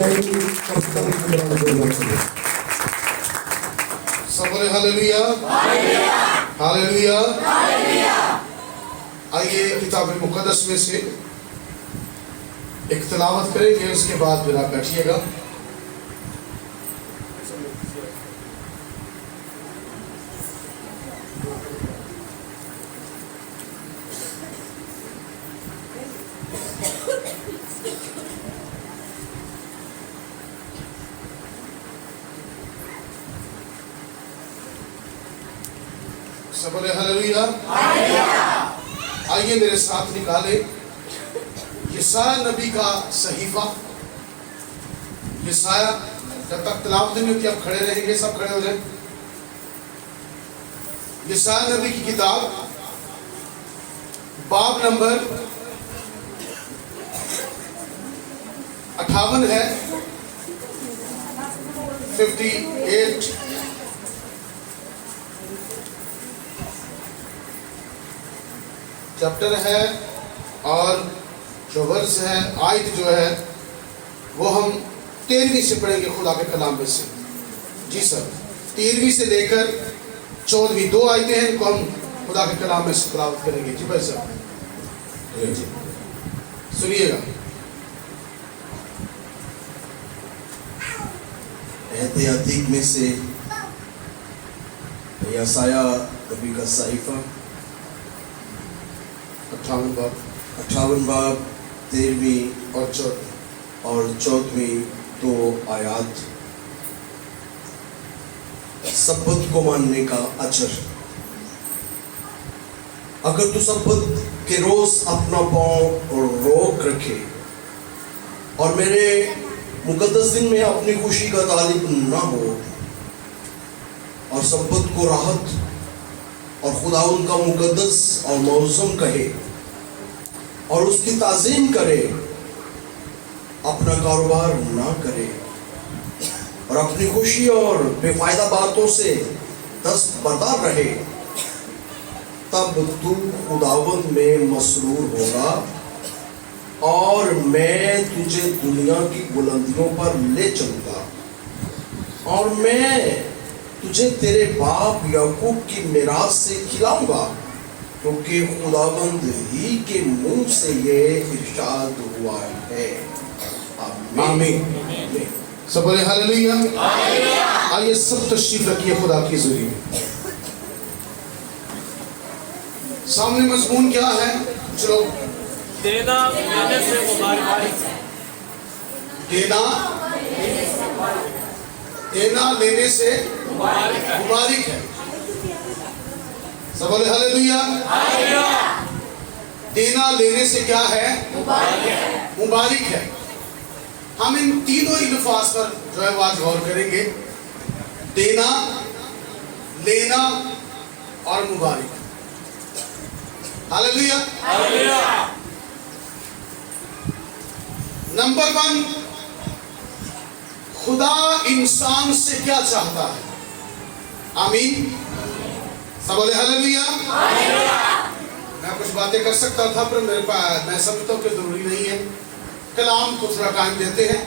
सब बोले hallelujah, hallelujah. आइए किताब मुकद्दस में से एक तिलावत करेंगे, उसके बाद फिर आप बैठिएगा। सब बोले हालेलुया। आइए मेरे साथ निकाले यशाया नबी का सहीफा। यशाया, जब तक तिलावत नहीं होती आप खड़े रहेंगे, सब खड़े हो जाए। यशाया नबी की किताब बाब नंबर 58 है, 58 चैप्टर है, और जो वर्ष है, आयत जो है वो हम 13वीं से पढ़ेंगे खुदा के कलाम में से। जी सर, 13वीं से लेकर 14वीं 2 आयतें हैं, इनको हम खुदा के कलाम में से तिलावत करेंगे। जी भाई साहब, जी सुनिएगा। एहतियातीक में से यशाया नबी का सहीफा 58 बाब 13वीं और 14वीं 2 आयात। सब्बत को मानने का अजर। अगर तू सब्बत के रोज अपना पांव रोक रखे और मेरे मुकद्दस दिन में अपनी खुशी का तालिब ना हो, और सब्बत को राहत और खुदा उनका मुकद्दस और मौसम कहे और उसकी ताज़ीम करे, अपना कारोबार ना करे और अपनी खुशी और बेफायदा बातों से दस्तबरदार रहे, तब तू खुदावंद में मसरूर होगा और मैं तुझे दुनिया की बुलंदियों पर ले चलूंगा, और मैं तुझे तेरे बाप याकूब की मिरास से खिलाऊंगा, क्योंकि खुदाबंद ही के मुंह से ये इरशाद हुआ है। आमीन। सब बोले हालेलुया। आइए सब तशरीफ रखिए खुदा की हुजूरी में। सामने मजमून क्या है? चलो, देना लेने से मुबारक है। देना लेने से मुबारक है। सब बोले हालेलुया। देना लेने से क्या है? मुबारक है। हम इन तीनों अल्फाज पर जो है आज गौर करेंगे। देना, लेना और मुबारक। हालेलुया। नंबर 1, खुदा इंसान से क्या चाहता है? आमीन। सब बोले हालेलुया। मैं कुछ बातें कर सकता था, पर मेरे पास, मैं समझता हूँ कि जरूरी नहीं है। कलाम को थोड़ा टाइम देते हैं,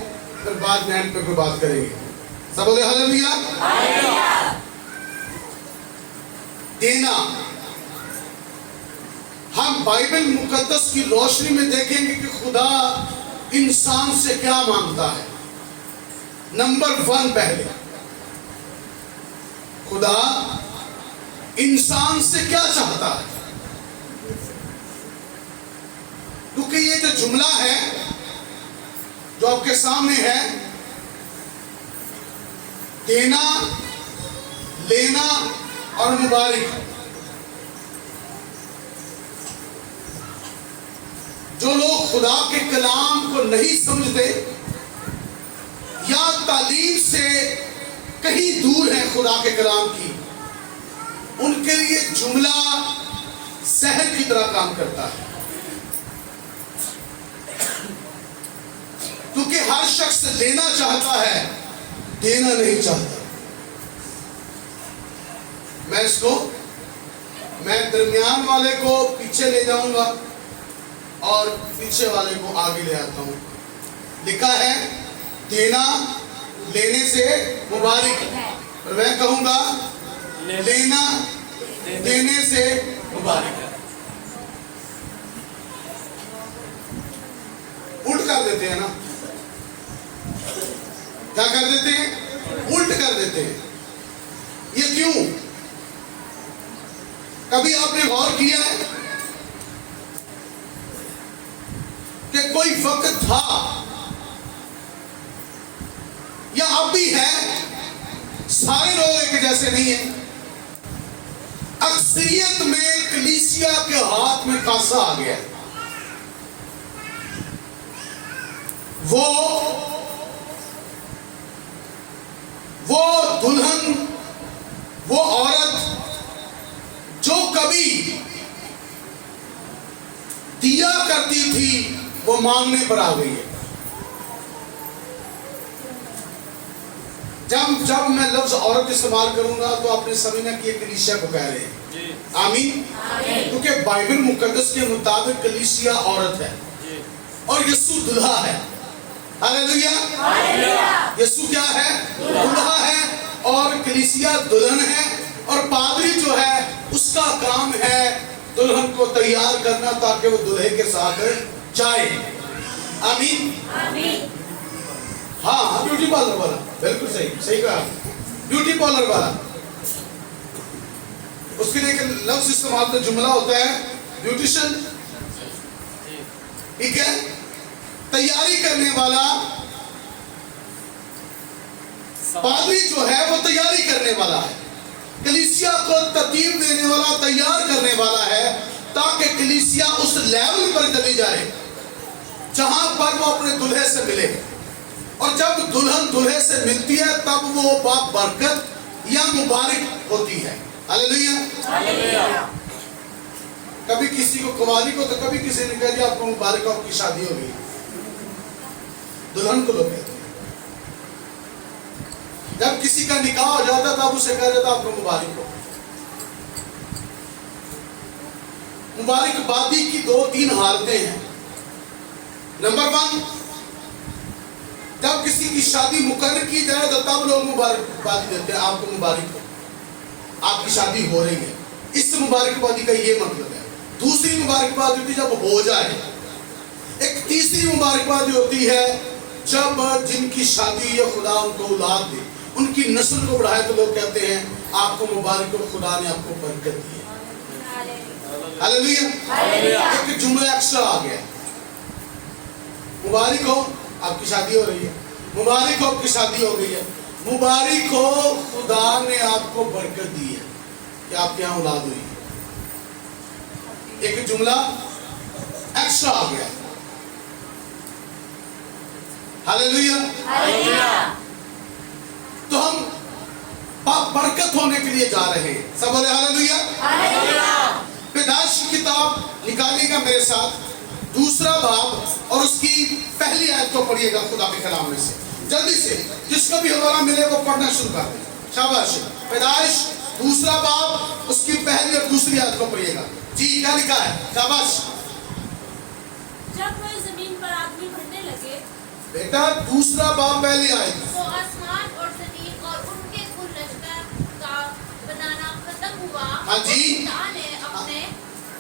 फिर बाद में एंड पे कोई बात करेंगे। सब बोले हालेलुया। देना, हम बाइबल मुकद्दस की रोशनी में देखेंगे कि खुदा इंसान से क्या मांगता है। नंबर 1, पहले खुदा इंसान से क्या चाहता है? क्योंकि ये जो जुमला है जो आपके सामने है, देना, लेना और मुबारक, जो लोग खुदा के कलाम को नहीं समझते या तालीम से कहीं दूर है खुदा के कलाम की, उनके लिए जुमला जहर की तरह काम करता है। क्योंकि हर शख्स लेना चाहता है, देना नहीं चाहता। मैं दरमियान वाले को पीछे ले जाऊंगा और पीछे वाले को आगे ले आता हूं। लिखा है देना लेने से मुबारक है। और मैं कहूंगा लेना देने से मुबारक है। उल्ट कर देते हैं ना, क्या कर देते हैं? उल्ट कर देते हैं। ये क्यों? कभी आपने गौर किया है कि कोई वक्त था या अब भी है, सारे लोग एक जैसे नहीं है। अक्सरियत में कलीसिया के हाथ में कासा आ गया है। वो दुल्हन, वो औरत जो कभी दिया करती थी, वो मांगने पर आ गई है। जब मैं लफ्ज औरत इस्तेमाल करूंगा तो आपने समझना कि ये कलीसिया को कह रहे हैं। आमीन। क्योंकि बाइबल मुकद्दस के मुताबिक कलीसिया औरत है और यीशु दुल्हा है। हालेलुया। यीशु क्या है? दुल्हा है और कलीसिया दुल्हन है। और पादरी जो है उसका काम है दुल्हन को तैयार करना ताकि वो दूल्हे के साथ जाए। आमीन। हाँ, ब्यूटी पार्लर वाला, बिल्कुल सही, सही कहा। ब्यूटी पार्लर वाला, उसके लिए एक लफ्ज इस्तेमाल का जुमला होता है ब्यूटिशियन, ठीक है? तैयारी करने वाला पादरी जो है वो तैयारी करने वाला है, कलीसिया को तरतीब देने वाला, तैयार करने वाला है ताकि कलीसिया उस लेवल पर चली जाए जहां पर वो अपने दूल्हे से मिले। और जब दुल्हन दूल्हे से मिलती है तब वो बाप बरकत या मुबारक होती है। हालेलुया। कभी किसी को कुंवारी को तो कभी किसी ने कह दिया आपको मुबारक, आपकी शादी हो गई। दुल्हन को लोग कहते हैं। जब किसी का निकाह हो जाता तब उसे कहा जाता आपको मुबारक हो। मुबारकबादी की 2-3 हालतें हैं। नंबर 1, जब किसी की शादी मुकर्रर की जाए तो तब लोग मुबारकबादी देते हैं, आपको मुबारक हो, आपकी शादी हो रही है। इस मुबारकबादी का ये मतलब है। दूसरी मुबारकबादी होती है जब हो जाए। एक तीसरी मुबारकबादी होती है जब जिनकी शादी या खुदा उनको औलाद दे, उनकी नस्ल को बढ़ाए तो लोग कहते हैं आपको मुबारक हो, खुदा ने आपको बरकत दी है। हालेलुया। एक जुमला एक्स्ट्रा आ गया, मुबारक हो आपकी शादी हो रही है, मुबारक हो आपकी शादी हो गई है, मुबारक हो खुदा ने आपको बरकत दी है कि आपके यहाँ औलाद हुई है। एक जुमला एक्स्ट्रा आ गया। हालेलुया। तो हम बरकत होने के लिए जा रहे हैं। सब बोले हालेलुया। पैदाइश की किताब निकालिएगा मेरे साथ, 2 बाब और उसकी पहली आयत को पढ़िएगा खुदा के कलाम में से। जल्दी से जिसको भी हवाला मिले वो पढ़ना शुरू कर दे। शाबाश। पैदाइश 2 बाब उसकी पहली और दूसरी आयत को पढ़िएगा। जी, क्या लिखा है? शाबाश। जब वे जमीन पर आदमी बढ़ने लगे, बेटा 2 बाब पहली आयत। तो आसमान और जमीन और उनके कुल लश्कर का बनाना खत्म हुआ। हाँ जी। खुदा ने अपने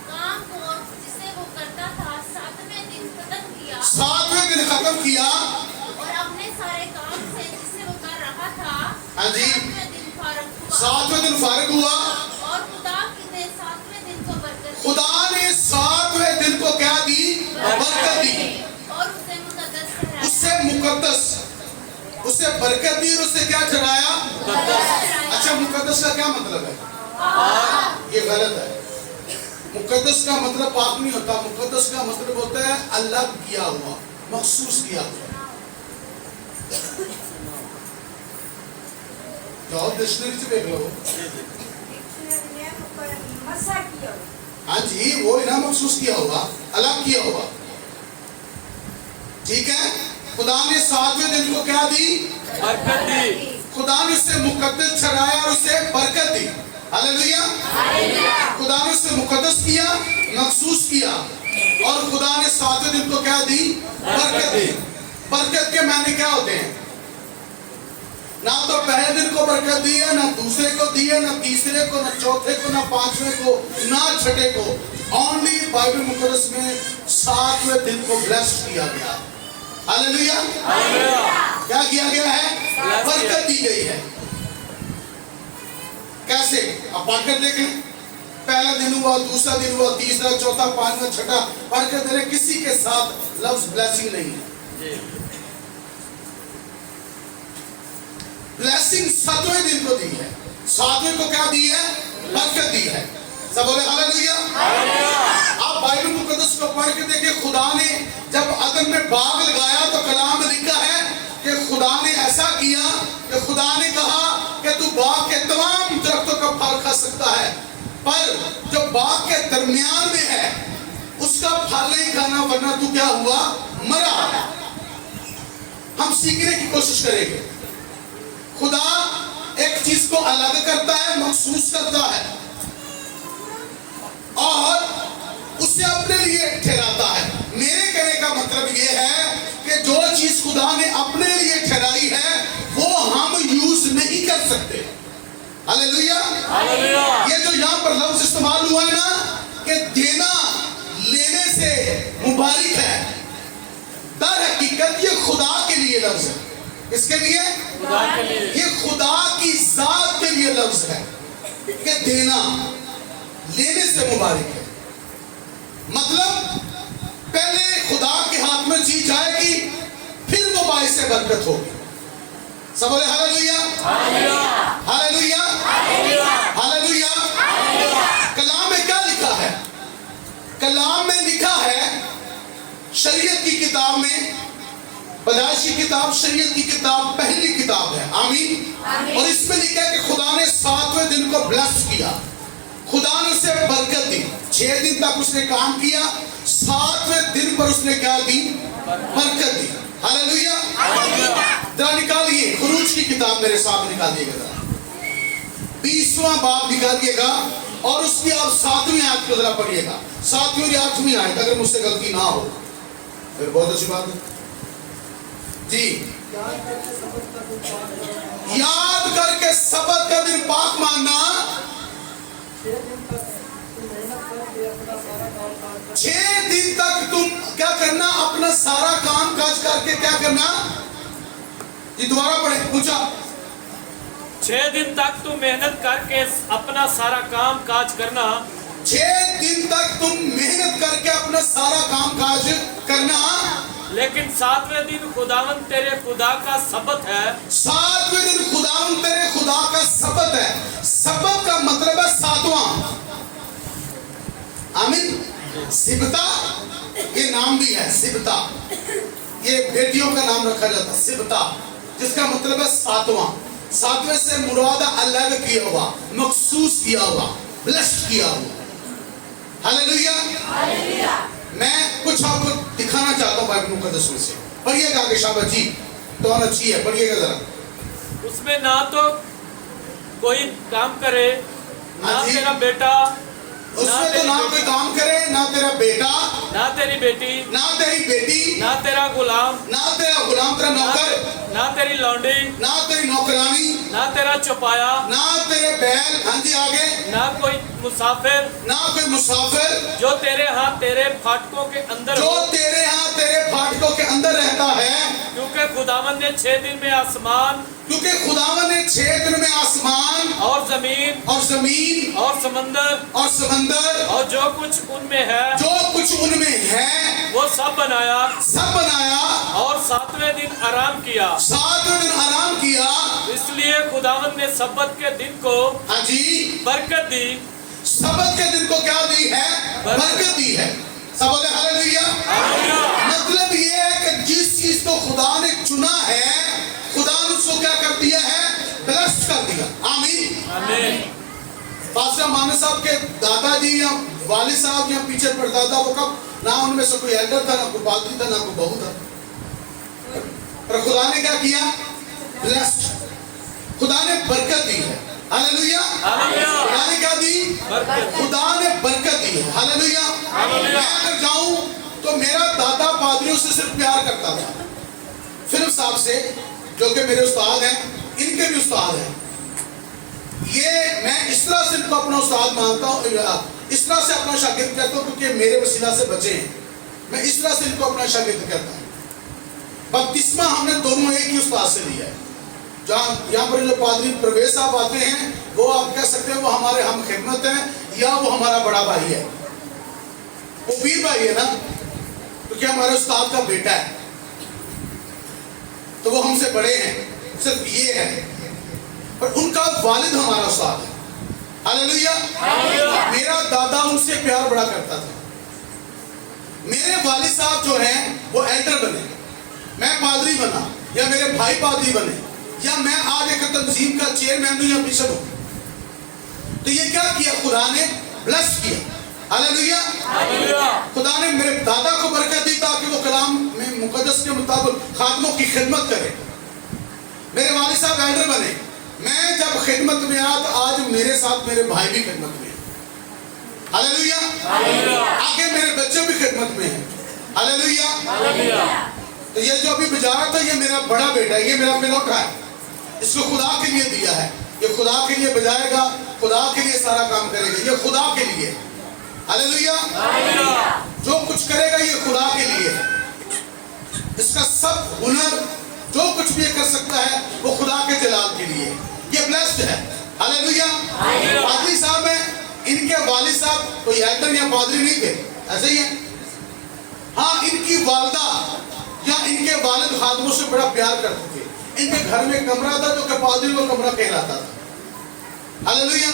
काम को जिसे वो करता था 7वें दिन खत्म किया। 7वें दिन खत्म किया। और अपने सारे काम से जिसे वो कर रहा था, हाँ जी। 7वें दिन फारग हुआ। 7वें दिन फारग हुआ। और खुदा ने 7वें दिन को बरकत दी। खुदा ने 7वें दिन को क्या दी? बरकत दी। और उसे मुकद्दस ठहराया। उसे बरकत दी और उसे क्या ठहराया? अच्छा, मुकद्दस का क्या मतलब है? ये गलत है। मुकद्दस का मतलब पाक नहीं होता। मुकद्दस का मतलब होता है अलग किया हुआ, मखसूस किया हुआ। जाओ डिक्शनरी से देख लो। हाँ जी, वो ना मखसूस किया हुआ, अलग किया हुआ। ठीक है। खुदा ने 7वें दिन को क्या दी? बरकत दी। खुदा ने उसे मुकद्दस ठहराया और उसे बरकत दी। हालेलुया। खुदा ने उसे मुकद्दस किया, मखसूस किया और खुदा ने 7वें दिन को क्या दी? बरकत दी। बरकत के मायने क्या होते हैं? ना तो पहले दिन को बरकत दी है, ना दूसरे को दी है, ना तीसरे को, ना चौथे को, ना पांचवें को, ना छठे को। ओनली बाइबल मुकद्दस में 7वें दिन को ब्लेस किया गया। हालेलुया। क्या किया गया है? बरकत दी गई है। कैसे? अब पढ़कर देखें। पहला दिन हुआ, दूसरा दिन हुआ, तीसरा, चौथा, पांचवा, छठा, बरकत दे रहे। किसी के साथ लफ्ज ब्लेसिंग नहीं है। ब्लेसिंग 7वें दिन को दी है। 7वें को क्या दी है? बरकत दी है। सब बोले हालेलुया। आप बाइबल मुकद्दस को पढ़ के देखिए, खुदा ने जब अदन में बाग लगाया तो कलाम में लिखा है कि खुदा ने ऐसा किया कि खुदा ने कहा कि तू बाग के तमाम दरख्तों का फल खा सकता है, पर जो बाग के दरमियान में है उसका फल नहीं खाना, वरना तू क्या हुआ? मरा। हम सीखने की कोशिश करेंगे। खुदा एक चीज को अलग करता है, महसूस करता है और उसे अपने लिए ठहराता है। मेरे कहने का मतलब यह है कि जो चीज खुदा ने अपने लिए ठहराई है वो हम यूज नहीं कर सकते। हालेलुया। ये जो यहाँ पर लफ्ज इस्तेमाल हुआ है ना कि देना लेने से मुबारक है, दर हकीकत ये खुदा के लिए लफ्ज है। किसके लिए? खुदा के लिए। ये खुदा की जात के लिए लफ्ज है कि देना लेने से मुबारक है। मतलब पहले खुदा के हाथ में चीज आएगी, फिर वो बाइस से बरकत होगी। सब बोले हालेलुया। हालेलुया। हालेलुया। कलाम में क्या लिखा है? कलाम में लिखा है, शरीयत की किताब में, पैदाइश की किताब, शरीयत की किताब पहली किताब है। आमीन। और इसमें लिखा है कि खुदा ने 7वें दिन को ब्लेस किया। खुदा ने उसे बरकत दी। 6 दिन तक उसने काम किया, 7वें दिन पर उसने क्या दी? बरकत दी। हालेलुया। जरा निकालिए खुरूज की किताब, मेरे साथ निकालिएगा जरा। 20वां बाब निकालिएगा और उसकी आप 7वीं आयत को जरा पढ़िएगा। 7वीं और 8वीं आयत, अगर मुझसे गलती ना हो फिर बहुत अच्छी बात है जी। याद करके सबत का दिन पाक मानना। 6 दिन तक तुम क्या करना? अपना सारा काम काज करके क्या करना? जी दोबारा पढ़े, पूछा। 6 दिन तक तुम मेहनत करके अपना सारा काम काज करना। 6 दिन तक तुम मेहनत करके अपना सारा काम काज करना, लेकिन 7वें दिन खुदावन तेरे खुदा का सबत है। 7वें दिन खुदावन तेरे खुदा का सबत है। सबत का मतलब है 7वां। आमीन। सिबता ये नाम भी है। सिबता ये बेटियों का नाम रखा जाता है, सिबता, जिसका मतलब है 7वां। 7वें से मुराद अलग किया हुआ, मखसूस किया हुआ, ब्लेस्ड किया हुआ। हालेलुया। मैं कुछ आपको दिखाना चाहता हूँ बाइबल मुकद्दस में से। पढ़िएगा आगे, शाबाश जी, तो अच्छी है, पढ़िएगा जरा। उसमें ना तो कोई काम करे, ना हाँ जी। तेरा बेटा, उसमें तो ना कोई काम करे, ना तेरा बेटा, ना तेरी बेटी, ना तेरी बेटी, ना तेरा गुलाम, ना तेरा गुलाम, तेरा नौकर, ना तेरी लौंडी, ना तेरी नौकरानी, ना तेरा चौपाया, ना तेरे बैल, हाँ जी आगे, ना कोई मुसाफिर, ना कोई मुसाफिर जो तेरे हाथ तेरे फाटकों के अंदर जो हो। तेरे यहाँ तेरे फाटकों के अंदर रहता है, क्योंकि खुदावन ने 6 दिन में आसमान क्योंकि खुदावन ने 6 दिन में आसमान और जमीन और जमीन और समंदर और जो कुछ उनमें है, जो कुछ उनमें है वो सब बनाया और 7वें दिन आराम किया। 7वें दिन आराम किया। इसलिए खुदावन ने सब्बत के दिन को हाँ जी, बरकत दी। सबत के दिन को क्या दी है? बरकत दी है। सब बोले हालेलुया। मतलब ये है कि जिस चीज को खुदा ने चुना है, खुदा ने उसको क्या कर दिया है? ब्लेस्ड कर दिया। आमीन। आमीन। पास्टर माने साहब के दादाजी या वालिद साहब या पीछे परदादा, वो कब ना उनमें से कोई एल्डर था, ना कोई बालदी था, ना कोई बहू था, पर खुदा ने क्या किया? ब्लेस्ड। खुदा ने बरकत दी है। हालेलुया। खुदा ने क्या दी? बरकत। खुदा ने बरकत दी है। हालेलुया। मैं अगर जाऊं तो मेरा दादा पादरियों से सिर्फ प्यार करता था, फिल्म साहब से, जो कि मेरे उस्ताद हैं, इनके भी उस्ताद हैं। ये मैं इस तरह से इनको अपना उस्ताद मानता हूँ, इस तरह से अपना शागिर्द कहता हूँ क्योंकि मेरे वसीला से बचे हैं। मैं इस तरह से इनको अपना शागिर्द कहता हूँ। बपतिस्मा हमने दोनों एक ही उस्ताद से लिया है। जहाँ यहाँ पर जो पादरी प्रवेश साहब आते हैं, वो आप कह सकते हैं वो हमारे हम खिदमत हैं या वो हमारा बड़ा भाई है, वो पीर भाई है ना, क्योंकि हमारे उस्ताद का बेटा है, तो वो हमसे बड़े हैं, सिर्फ ये है। पर उनका वालिद हमारा उस्ताद है। हालेलुया। मेरा दादा उनसे प्यार बड़ा करता था। मेरे वालिद साहब जो हैं वो एल्डर बने, मैं पादरी बना, या मेरे भाई पादरी बने, या मैं आज एक तंजीम का चेयरमैन हूं या बिशप हूं, तो ये क्या किया? खुदा ने ब्लेस किया। हालेलुया। खुदा ने मेरे दादा को बरकत दी ताकि वो कलाम में मुकद्दस के मुताबिक खादमों की खिदमत करे। मेरे वालिद साहब एल्डर बने, मैं जब खिदमत में आया तो आज मेरे साथ मेरे भाई भी खिदमत में हैं। हालेलुया। आगे मेरे बच्चे भी खिदमत में हैं। हालेलुया। तो ये जो अभी बजा रहा था, ये मेरा बड़ा बेटा है, ये मेरा पिलौटा है, इसको खुदा के लिए दिया है। ये खुदा के लिए बजाएगा, खुदा के लिए सारा काम करेगा, ये खुदा के लिए। हालेलुया। जो कुछ करेगा ये खुदा के लिए, इसका सब हुनर जो कुछ भी कर सकता है वो खुदा के जलाल के लिए। ये ब्लेस्ड है। हालेलुया। पादरी साहब हैं, इनके वालिद साहब कोई एल्डर या पादरी नहीं थे, ऐसे ही है। हाँ, इनकी वालदा या इनके वालिद खादमों से बड़ा प्यार करते थे। इनके घर में कमरा था जो कि पादरी को कमरा कहलाता था। हालेलुया।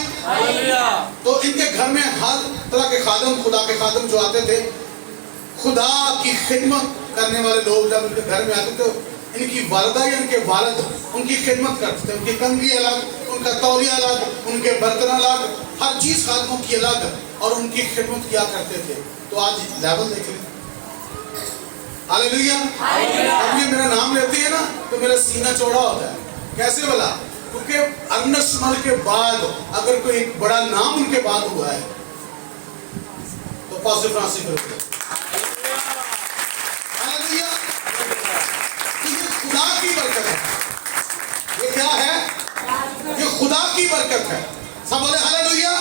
तो इनके घर में हर तरह के खादम, खुदा के खादम जो आते थे, खुदा की खिदमत करने वाले लोग जब इनके घर में आते थे, इनकी वालदा या इनके वालिद उनकी खिदमत करते थे। उनकी कंघी अलग, उनका तौलिया अलग, उनके बर्तन अलग, हर चीज खादमों की अलग, और उनकी खिदमत किया करते थे। तो आज लेवल देख लें। हालेलुया। अब ये मेरा नाम लेते हैं ना तो मेरा सीना चौड़ा होता है। कैसे बोला? क्योंकि अर्नस्ट मल के बाद अगर कोई एक बड़ा नाम उनके बाद हुआ है तो पास्टर फ्रांसिस बर्कले। हालेलुया। ये खुदा की बरकत है। ये क्या है? ये खुदा की बरकत है। सब बोले हालेलुया।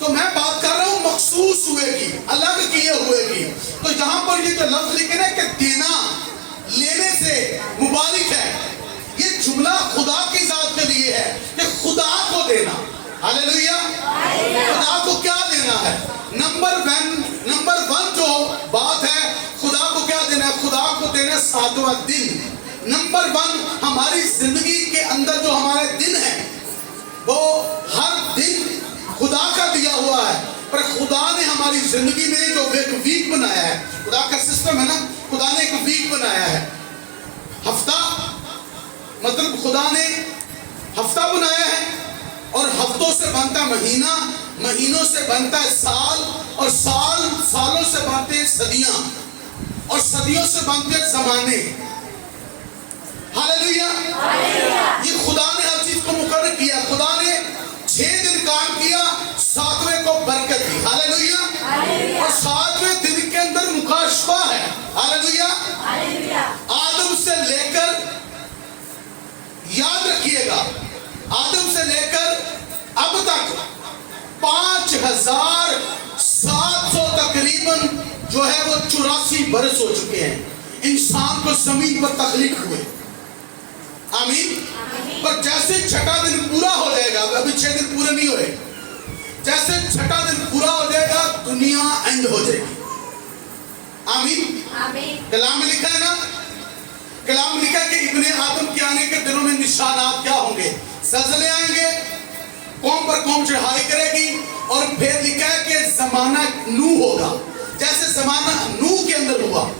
तो मैं बात कर रहा हूं मखसूस हुए की, अलग किए हुए की। तो यहां पर ये जो लफ्ज लिखे ना कि देना लेने से मुबारक है, ये जुमला खुदा की जात के लिए है कि खुदा को देना। हालेलुया। खुदा को क्या देना है? नंबर वन जो बात है, खुदा को क्या देना है? खुदा को देना 7वां दिन। नंबर वन, हमारी जिंदगी के अंदर जो हमारे दिन है वो हर दिन खुदा का दिया हुआ है। पर खुदा ने हमारी जिंदगी में जो एक वीक बनाया है, खुदा का सिस्टम है ना, खुदा ने एक वीक बनाया है। हफ्ता मतलब खुदा ने हफ्ता बनाया है, और हफ्तों से बनता महीना, महीनों से बनता है साल, और सालों से बनते हैं सदियां, और सदियों से बनते हैं जमाने। हालेलुया। ये खुदा ने हर चीज को मुकर्रर किया। खुदा ने 6 दिन काम किया, 7वें को बरकत दी। हालेलुया। और 7वें दिन के अंदर मुकाशफा है। हालेलुया। आदम से लेकर, याद रखिएगा, आदम से लेकर अब तक 5700 तकरीबन जो है वो 84 बरस हो चुके हैं इंसान को जमीन पर तख्लीक हुए। आमीन। पर जैसे 6ठा दिन पूरा हो जाएगा, अभी 6 दिन पूरे नहीं हुए, जैसे 6ठा दिन पूरा हो जाएगा दुनिया एंड हो जाएगी। आमीन। कलाम में लिखा है ना, कलाम में लिखा है कि इब्ने आदम के आने के दिनों में निशानात क्या होंगे? ज़लज़ले आएंगे, कौम पर कौम चढ़ाई करेगी, और फिर लिखा है कि जमाना नूह होगा। जैसे जमाना नूह के अंदर हुआ,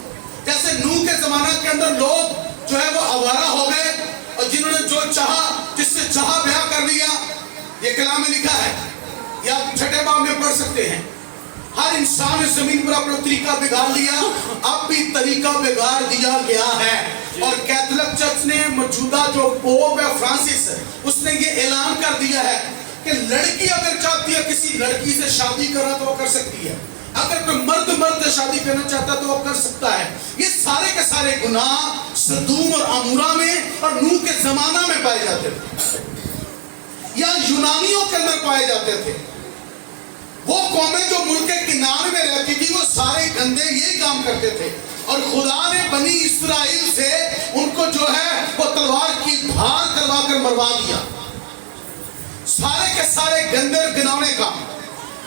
जैसे नूह के जमाना के अंदर लोग जो है वो आवारा हो गए, और जिन्होंने जो चाहा, जिससे चाहा ब्याह कर लिया। ये कलाम में लिखा है, या 6ठे बाब में पढ़ सकते हैं। हर इंसान ने जमीन पर अपना तरीका बिगाड़ लिया, अब भी तरीका बिगाड़ दिया गया है। और कैथोलिक चर्च ने मौजूदा जो पोप है फ्रांसिस, उसने ये ऐलान कर दिया है कि लड़की अगर चाहती है किसी लड़की से शादी करना तो वो कर सकती है, अगर कोई मर्द से शादी करना चाहता तो वो कर सकता है। ये सारे के सारे गुनाह सदूम और अमूरा में और नूह के जमाना में पाए जाते थे, या यूनानियों के अंदर पाए जाते थे। वो कौमें जो मुल्क के किनारे में रहती थी, वो सारे गंदे यही काम करते थे। और खुदा ने बनी इस्राएल से उनको जो है वो तलवार की धार करवा कर मरवा दिया, सारे के सारे गंदे और गिनौने काम।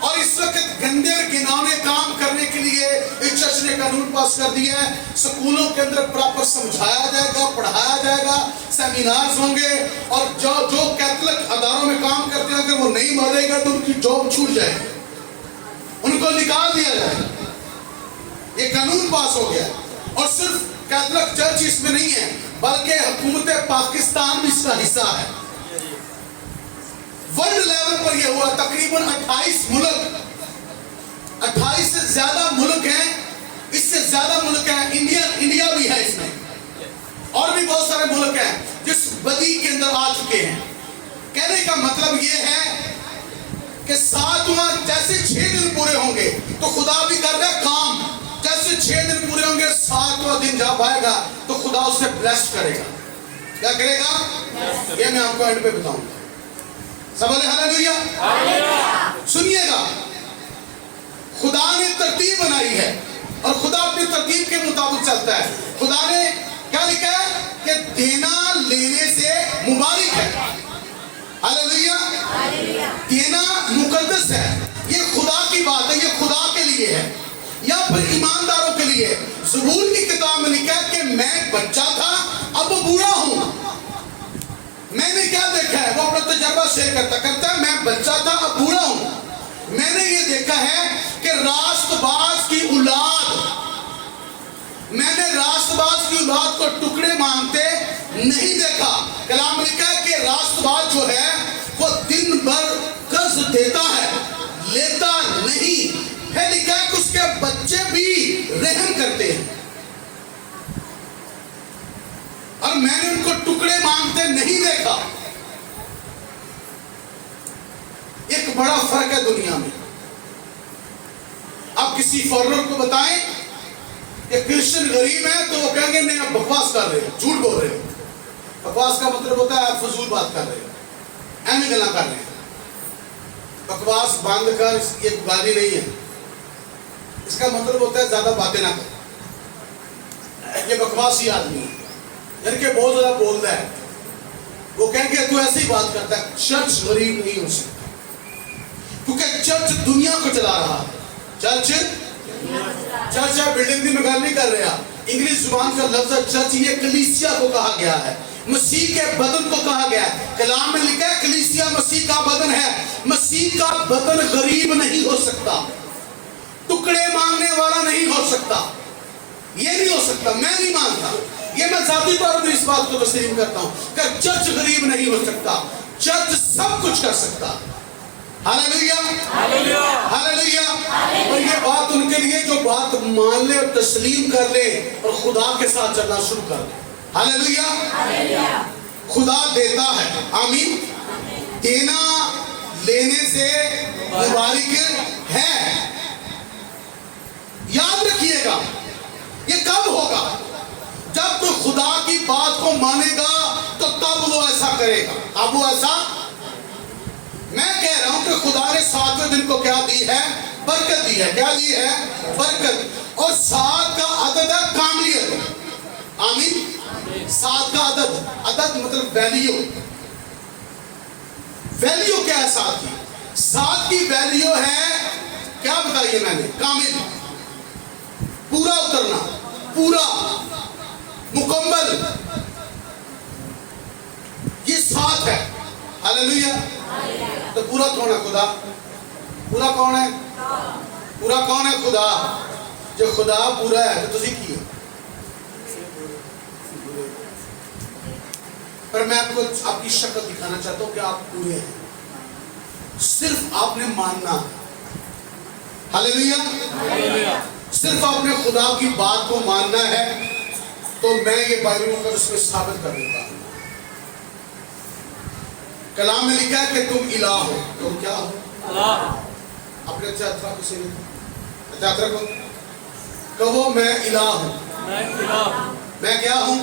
और इस वक्त गंदे और गिनौने काम करने के लिए इस चर्च ने कानून पास कर दिया है। स्कूलों के अंदर प्रॉपर समझाया जाएगा, पढ़ाया जाएगा, सेमिनार्स होंगे। और जो कैथोलिक अदारों में काम करते हैं, अगर वो नहीं मरेगा तो उनकी जॉब छूट जाएगी, उनको निकाल दिया जाएगा। ये कानून पास हो गया। और सिर्फ कैथोलिक चर्च इसमें नहीं है, बल्कि हुकूमत पाकिस्तान भी इसका हिस्सा है। वर्ल्ड लेवल पर यह हुआ। तकरीबन 28 मुल्क, 28 से ज्यादा मुल्क हैं, इससे ज्यादा मुल्क हैं, इंडिया भी है इसमें, और भी बहुत सारे मुल्क हैं जिस बदी के अंदर आ चुके हैं। कहने का मतलब यह है कि 7वां जैसे 6 दिन पूरे होंगे तो खुदा भी कर रहा है काम। जैसे 6 दिन पूरे होंगे, 7वां दिन जब आएगा तो खुदा उसे ब्लेस करेगा। क्या करेगा? ये मैं आपको एंड पे बताऊंगा। सब बोले हालेलुया। सुनिएगा, खुदा ने तरतीब बनाई है और खुदा अपनी तरतीब के मुताबिक चलता है। खुदा ने क्या लिखा है कि देना लेने से मुबारक है। हालेलुया। देना मुकद्दस है। ये खुदा की बात है, ये खुदा के लिए है या फिर ईमानदारों के लिए। ज़बूर की किताब में लिखा है कि मैं बच्चा था, अब बूढ़ा हूं। मैंने क्या देखा है? वो अपना तजर्बा शेयर करता है, मैं बच्चा था अब बूढ़ा हूं। मैंने ये देखा है कि रास्तबाज की औलाद, मैंने रास्तबाज की औलाद को टुकड़े मांगते नहीं देखा। कलाम में लिखा है कि रास्तबाज जो है वो दिन भर कर्ज देता है, लेता नहीं है। लिखा है कि उसके बच्चे भी रहम करते हैं, और मैंने उनको टुकड़े मांगते नहीं देखा। एक बड़ा फर्क है दुनिया में। आप किसी फॉरेनर को बताएं कि क्रिश्चियन गरीब है तो वो कहेंगे नहीं, आप बकवास कर रहे हो, झूठ बोल रहे हो। बकवास का मतलब होता है आप फजूल बात कर रहे हो, ऐसी गल्ला कर रहे हैं। बकवास बंद कर, ये गाली नहीं है। इसका मतलब होता है ज्यादा बातें ना कर। ये बकवासी आदमी है, यानी कि बहुत ज्यादा बोलता है। वो कहेंगे तू ऐसे ही बात करता है। चर्च गरीब नहीं हो सकता, क्योंकि चर्च दुनिया को चला रहा है। चर्च है, बिल्डिंग में गल नहीं कर रहा। इंग्लिश जुबान का लफ्ज चर्च, ये कलीसिया को कहा गया है, मसीह के बदन को कहा गया है। कलाम में लिखा है कलीसिया मसीह का बदन है। मसीह का बदन गरीब नहीं हो सकता, टुकड़े मांगने वाला नहीं हो सकता। ये नहीं हो सकता, मैं नहीं मानता। ये मैं जाती तौर पर इस बात को तस्लीम करता हूं कि चर्च गरीब नहीं हो सकता, चर्च सब कुछ कर सकता। Hallelujah, hallelujah, hallelujah. और ये बात उनके लिए जो बात मान ले और तस्लीम कर ले और खुदा के साथ चलना शुरू कर ले। Hallelujah, hallelujah. खुदा देता है, आमीन। देना लेने से मुबारक है। याद रखिएगा, ये कब होगा? जब तो खुदा की बात को मानेगा तो तब वो ऐसा करेगा। अब वो ऐसा, मैं कह रहा हूं कि खुदा ने 7वें दिन को क्या दी है? बरकत दी है। क्या दी है? बरकत। और 7 का अदद है कामिलियत। आमीन। 7 का अदद मतलब वैल्यू। वैल्यू क्या है 7 की? 7 की वैल्यू है, क्या बताइए मैंने? कामिल, पूरा उतरना, पूरा मुकम्मल, ये 7 है। हालेलुया। तो पूरा कौन है? खुदा। पूरा कौन है? पूरा कौन है? खुदा। जो खुदा पूरा है तो तुझे की है। पर मैं आपको आपकी शक्ल दिखाना चाहता हूं कि आप पूरे हैं। सिर्फ आपने मानना। हालेलुया। सिर्फ आपने खुदा की बात को मानना है। तो मैं ये बाइबल में उसमें साबित कर देता हूं। कलाम में लिखा है कि तुम इलाह हो। तुम क्या हो? अपने यात्रा को सुनिए, यात्रा को कहो मैं इलाह हूं। मैं क्या हूं?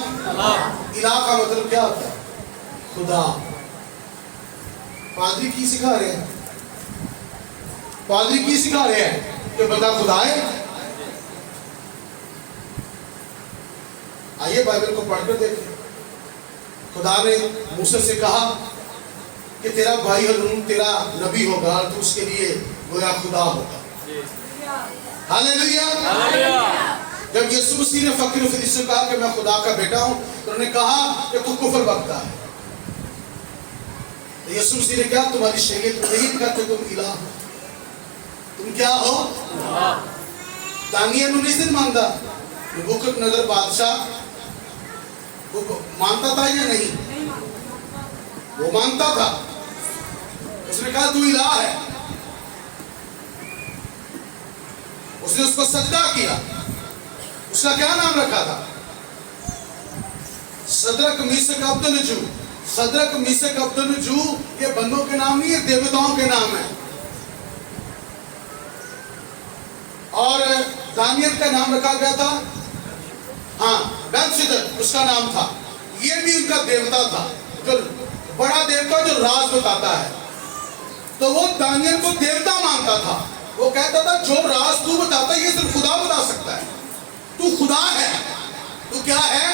इलाह का मतलब क्या होता है? खुदा। पादरी की सिखा रहे हैं? पादरी की सिखा रहे हैं कि बंदा खुदा है। आइए बाइबल को पढ़कर देखें। खुदा ने मूसा से कहा कि तेरा भाई हारून तेरा नबी होगा और तू उसके लिए गोया खुदा होगा। हालेलुया। जब यीशु मसीह ने फकीर और फरीसी से कहा कि मैं खुदा का बेटा हूं, तो उन्होंने कहा कि तू कुफर बकता है। तो यीशु मसीह ने क्या, तुम्हारी शरीयत में नहीं कहते तुम इलाह हो, तुम क्या हो? दानियल ने नहीं मानता, नबूकदनेस्सर बादशाह वो मानता था या नहीं? वो मानता था। उसने कहा तू इलाह है। उसने उसको सजदा किया। उसका क्या नाम रखा था? सदरक मीशक अब्दुन्नेगो। सदरक मीशक अब्दुन्नेगो ये बंदों के नाम नहीं है, देवताओं के नाम है। और दानियल का नाम रखा गया था, हाँ, बेलशस्सर उसका नाम था। ये भी उनका देवता था, जो बड़ा देवता जो राज बताता है। तो वो दानियल को देवता मानता था। वो कहता था जो राज तू बताता है ये सिर्फ खुदा बता सकता है। तू खुदा है। तू क्या है?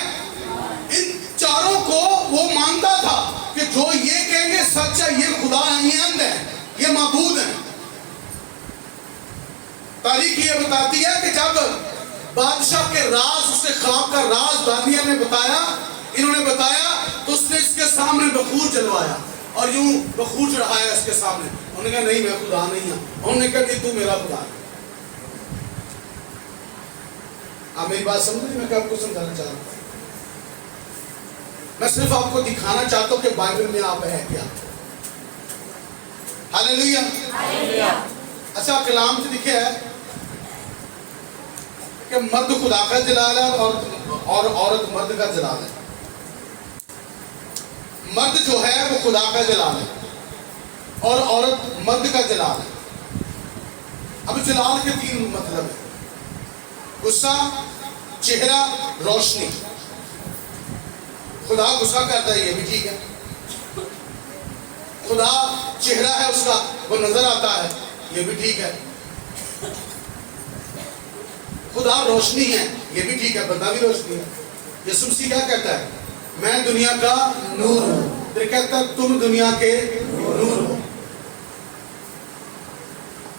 इन चारों को वो मानता था कि जो ये कहेंगे सच है, ये खुदा है, ये अंध है, ये माबूद है। तारीख ये बताती है कि जब बादशाह के राज, उसके ख्वाब का राज दानियल ने बताया, इन्होंने बताया, तो उसने इसके सामने बखूर जलवाया और यूं बखूर चढ़ाया इसके सामने। उन्होंने कहा नहीं मैं खुदा नहीं हूं। उन्होंने कहा नहीं तू मेरा खुदा है। आप मेरी बात समझ रहे? मैं क्या आपको समझाना चाह रहा हूं? मैं सिर्फ आपको दिखाना चाहता हूं कि बाइबल में आप है क्या। हालेलुया। अच्छा, कलाम से लिखे है कि मर्द खुदा का जलाल है और औरत मर्द का जलाल है। मर्द जो है वो खुदा का जलाल है और औरत मर्द का जलाल है। अब जलाल के तीन मतलब है: गुस्सा, चेहरा, रोशनी। खुदा गुस्सा करता है, ये भी ठीक है। खुदा चेहरा है उसका, वो नजर आता है, ये भी ठीक है। खुदा रोशनी है, ये भी ठीक है, बंदा भी रोशनी है। यीशु मसीह क्या कहता है? मैं दुनिया का नूर हूं। फिर कहता है तुम दुनिया के नूर हो।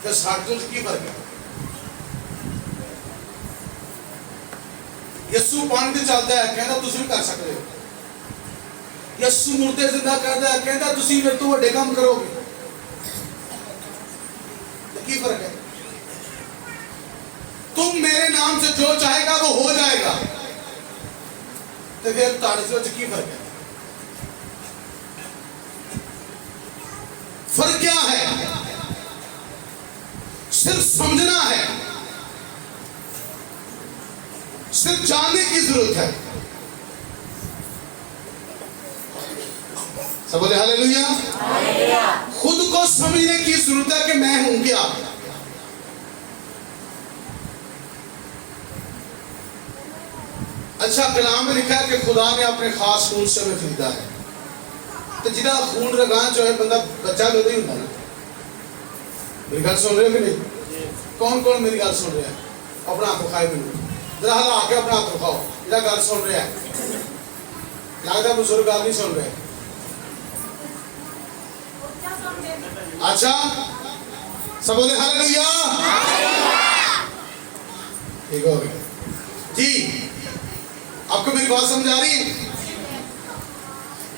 तो साठ की फर्क है। यीशु पानी से चलता है, कहता तुम भी कर सकते हो। यीशु मुर्दे जिंदा करता है, कहता तुम मेरे तो बड़े काम करोगे। तो की फर्क है? तुम मेरे नाम से जो चाहेगा वो हो जाएगा। तो फिर तारीफ की फर्क है? फर्क क्या है? सिर्फ समझना है, सिर्फ जानने की जरूरत है। सब बोले हालेलुया। खुद को समझने की जरूरत है कि मैं हूं क्या। अच्छा, कलाम में लिखा है कि खुदा ने अपने खास खून से हमें खरीदा है। तो जिदा खून रगान जो है बंदा बच्चा तो नहीं होता ना। मेरी गल सुन रहे हो कि नहीं? कौन कौन मेरी गल सुन रहा है? अपना हाथ उठाए मैंने जरा हला के अपना हाथ उठाओ। जिदा गल सुन रहा है, लगता बुजुर्ग गल नहीं सुन रहे। अच्छा, सब बोले हालेलुया। ठीक हो गया जी। आपको मेरी बात समझ आ रही है?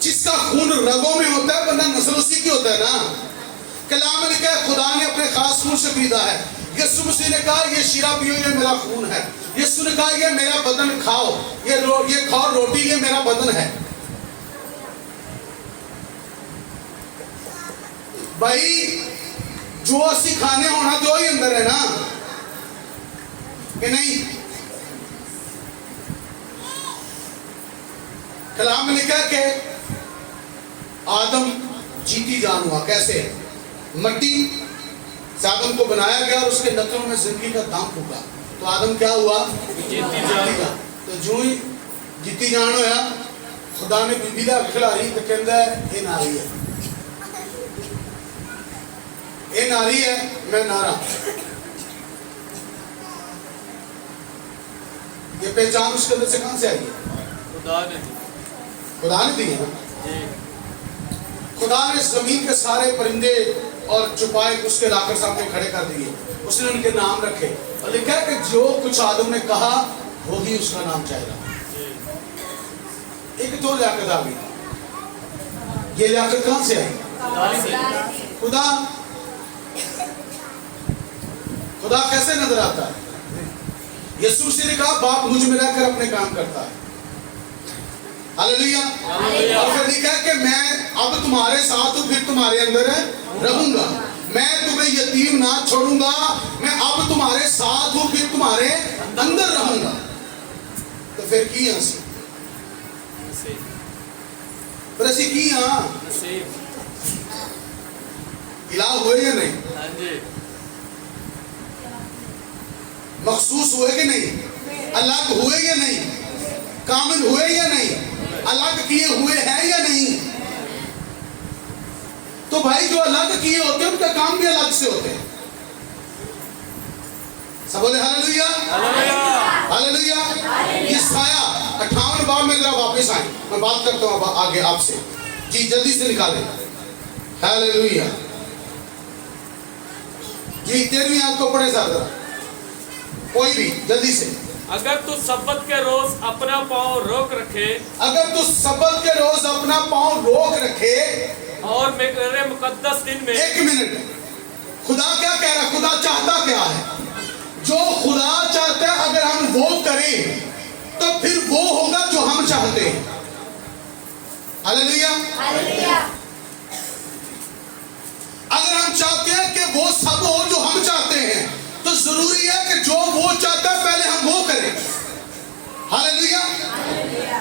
जिसका खून रगों में होता है बंदा नस्ल उसी की होता है ना। कलाम में लिखा है खुदा ने अपने खास खून से खरीदा है। यीशु मसीह ने कहा ये शीरा पियो, ये मेरा खून है। यीशु ने कहा ये मेरा बदन खाओ, ये खाओ रोटी, ये मेरा बदन है। भाई जो असी खाने होना तो ही अंदर है ना, कि नहीं? कलाम में लिखा है कि आदम जीती जान हुआ। कैसे? मट्टी से आदम को बनाया गया और उसके नथनों में जिंदगी का दाम फूका, तो आदम क्या हुआ? जीती जान। तो जो ही जितनी जान होया खुदा ने बीबी का खिलाड़ी तो कहता है ये नारी है, ये नारी है, मैं नारा। ये पहचान उसके अंदर से कहां से आई है? खुदा ने दी। खुदा ने दी है ना। जी खुदा ने जमीन के सारे परिंदे और चुपाए उसके लाकर सामने खड़े कर दिए, उसने उनके नाम रखे और लिखा है कि जो कुछ आदम ने कहा वो ही उसका नाम चाहेगा। एक तो लियाकत आ गई। ये लियाकत कहां से आई? खुदा से। खुदा खुदा कैसे नजर आता है? यीशु मसीह ने कहा बाप मुझ में रहकर अपने काम करता है। हालेलुया। और फिर लिखा है कि मैं अब तुम्हारे साथ हूं, फिर तुम्हारे अंदर रहूंगा, मैं तुम्हें यतीम ना छोड़ूंगा, मैं अब तुम्हारे साथ हूं, फिर तुम्हारे अंदर रहूंगा। तो फिर की हंसी पर ऐसी की हाँ इलाज हुए या नहीं? हाँ जी मखसूस हुए कि नहीं? अलग हुए या नहीं? कामिल हुए या नहीं? अलग किए हुए हैं या नहीं? तो भाई जो अलग किए होते हैं उनका काम भी अलग से होते हैं। सब बोले हालेलुया हालेलुया। यशाया 58 बार में जरा वापस आए, मैं बात करता हूं आगे आपसे जी, जल्दी से निकालें। हालेलुया जी। 13वीं आपको पढ़े सर जरा, कोई भी जल्दी से। अगर तू सब्बत के रोज अपना पाँव रोक रखे, अगर तू सब्बत के रोज अपना पाँव रोक रखे और मेरे मुकद्दस दिन में। एक मिनट, खुदा क्या कह रहा है? खुदा चाहता क्या है? जो खुदा चाहता है अगर हम वो करें तो फिर वो होगा जो हम चाहते हैं। हालेलुया। अगर हम चाहते हैं कि वो सब हो जो हम चाहते हैं तो जरूरी है कि जो वो चाहता है पहले हम वो करें। हालेलुया।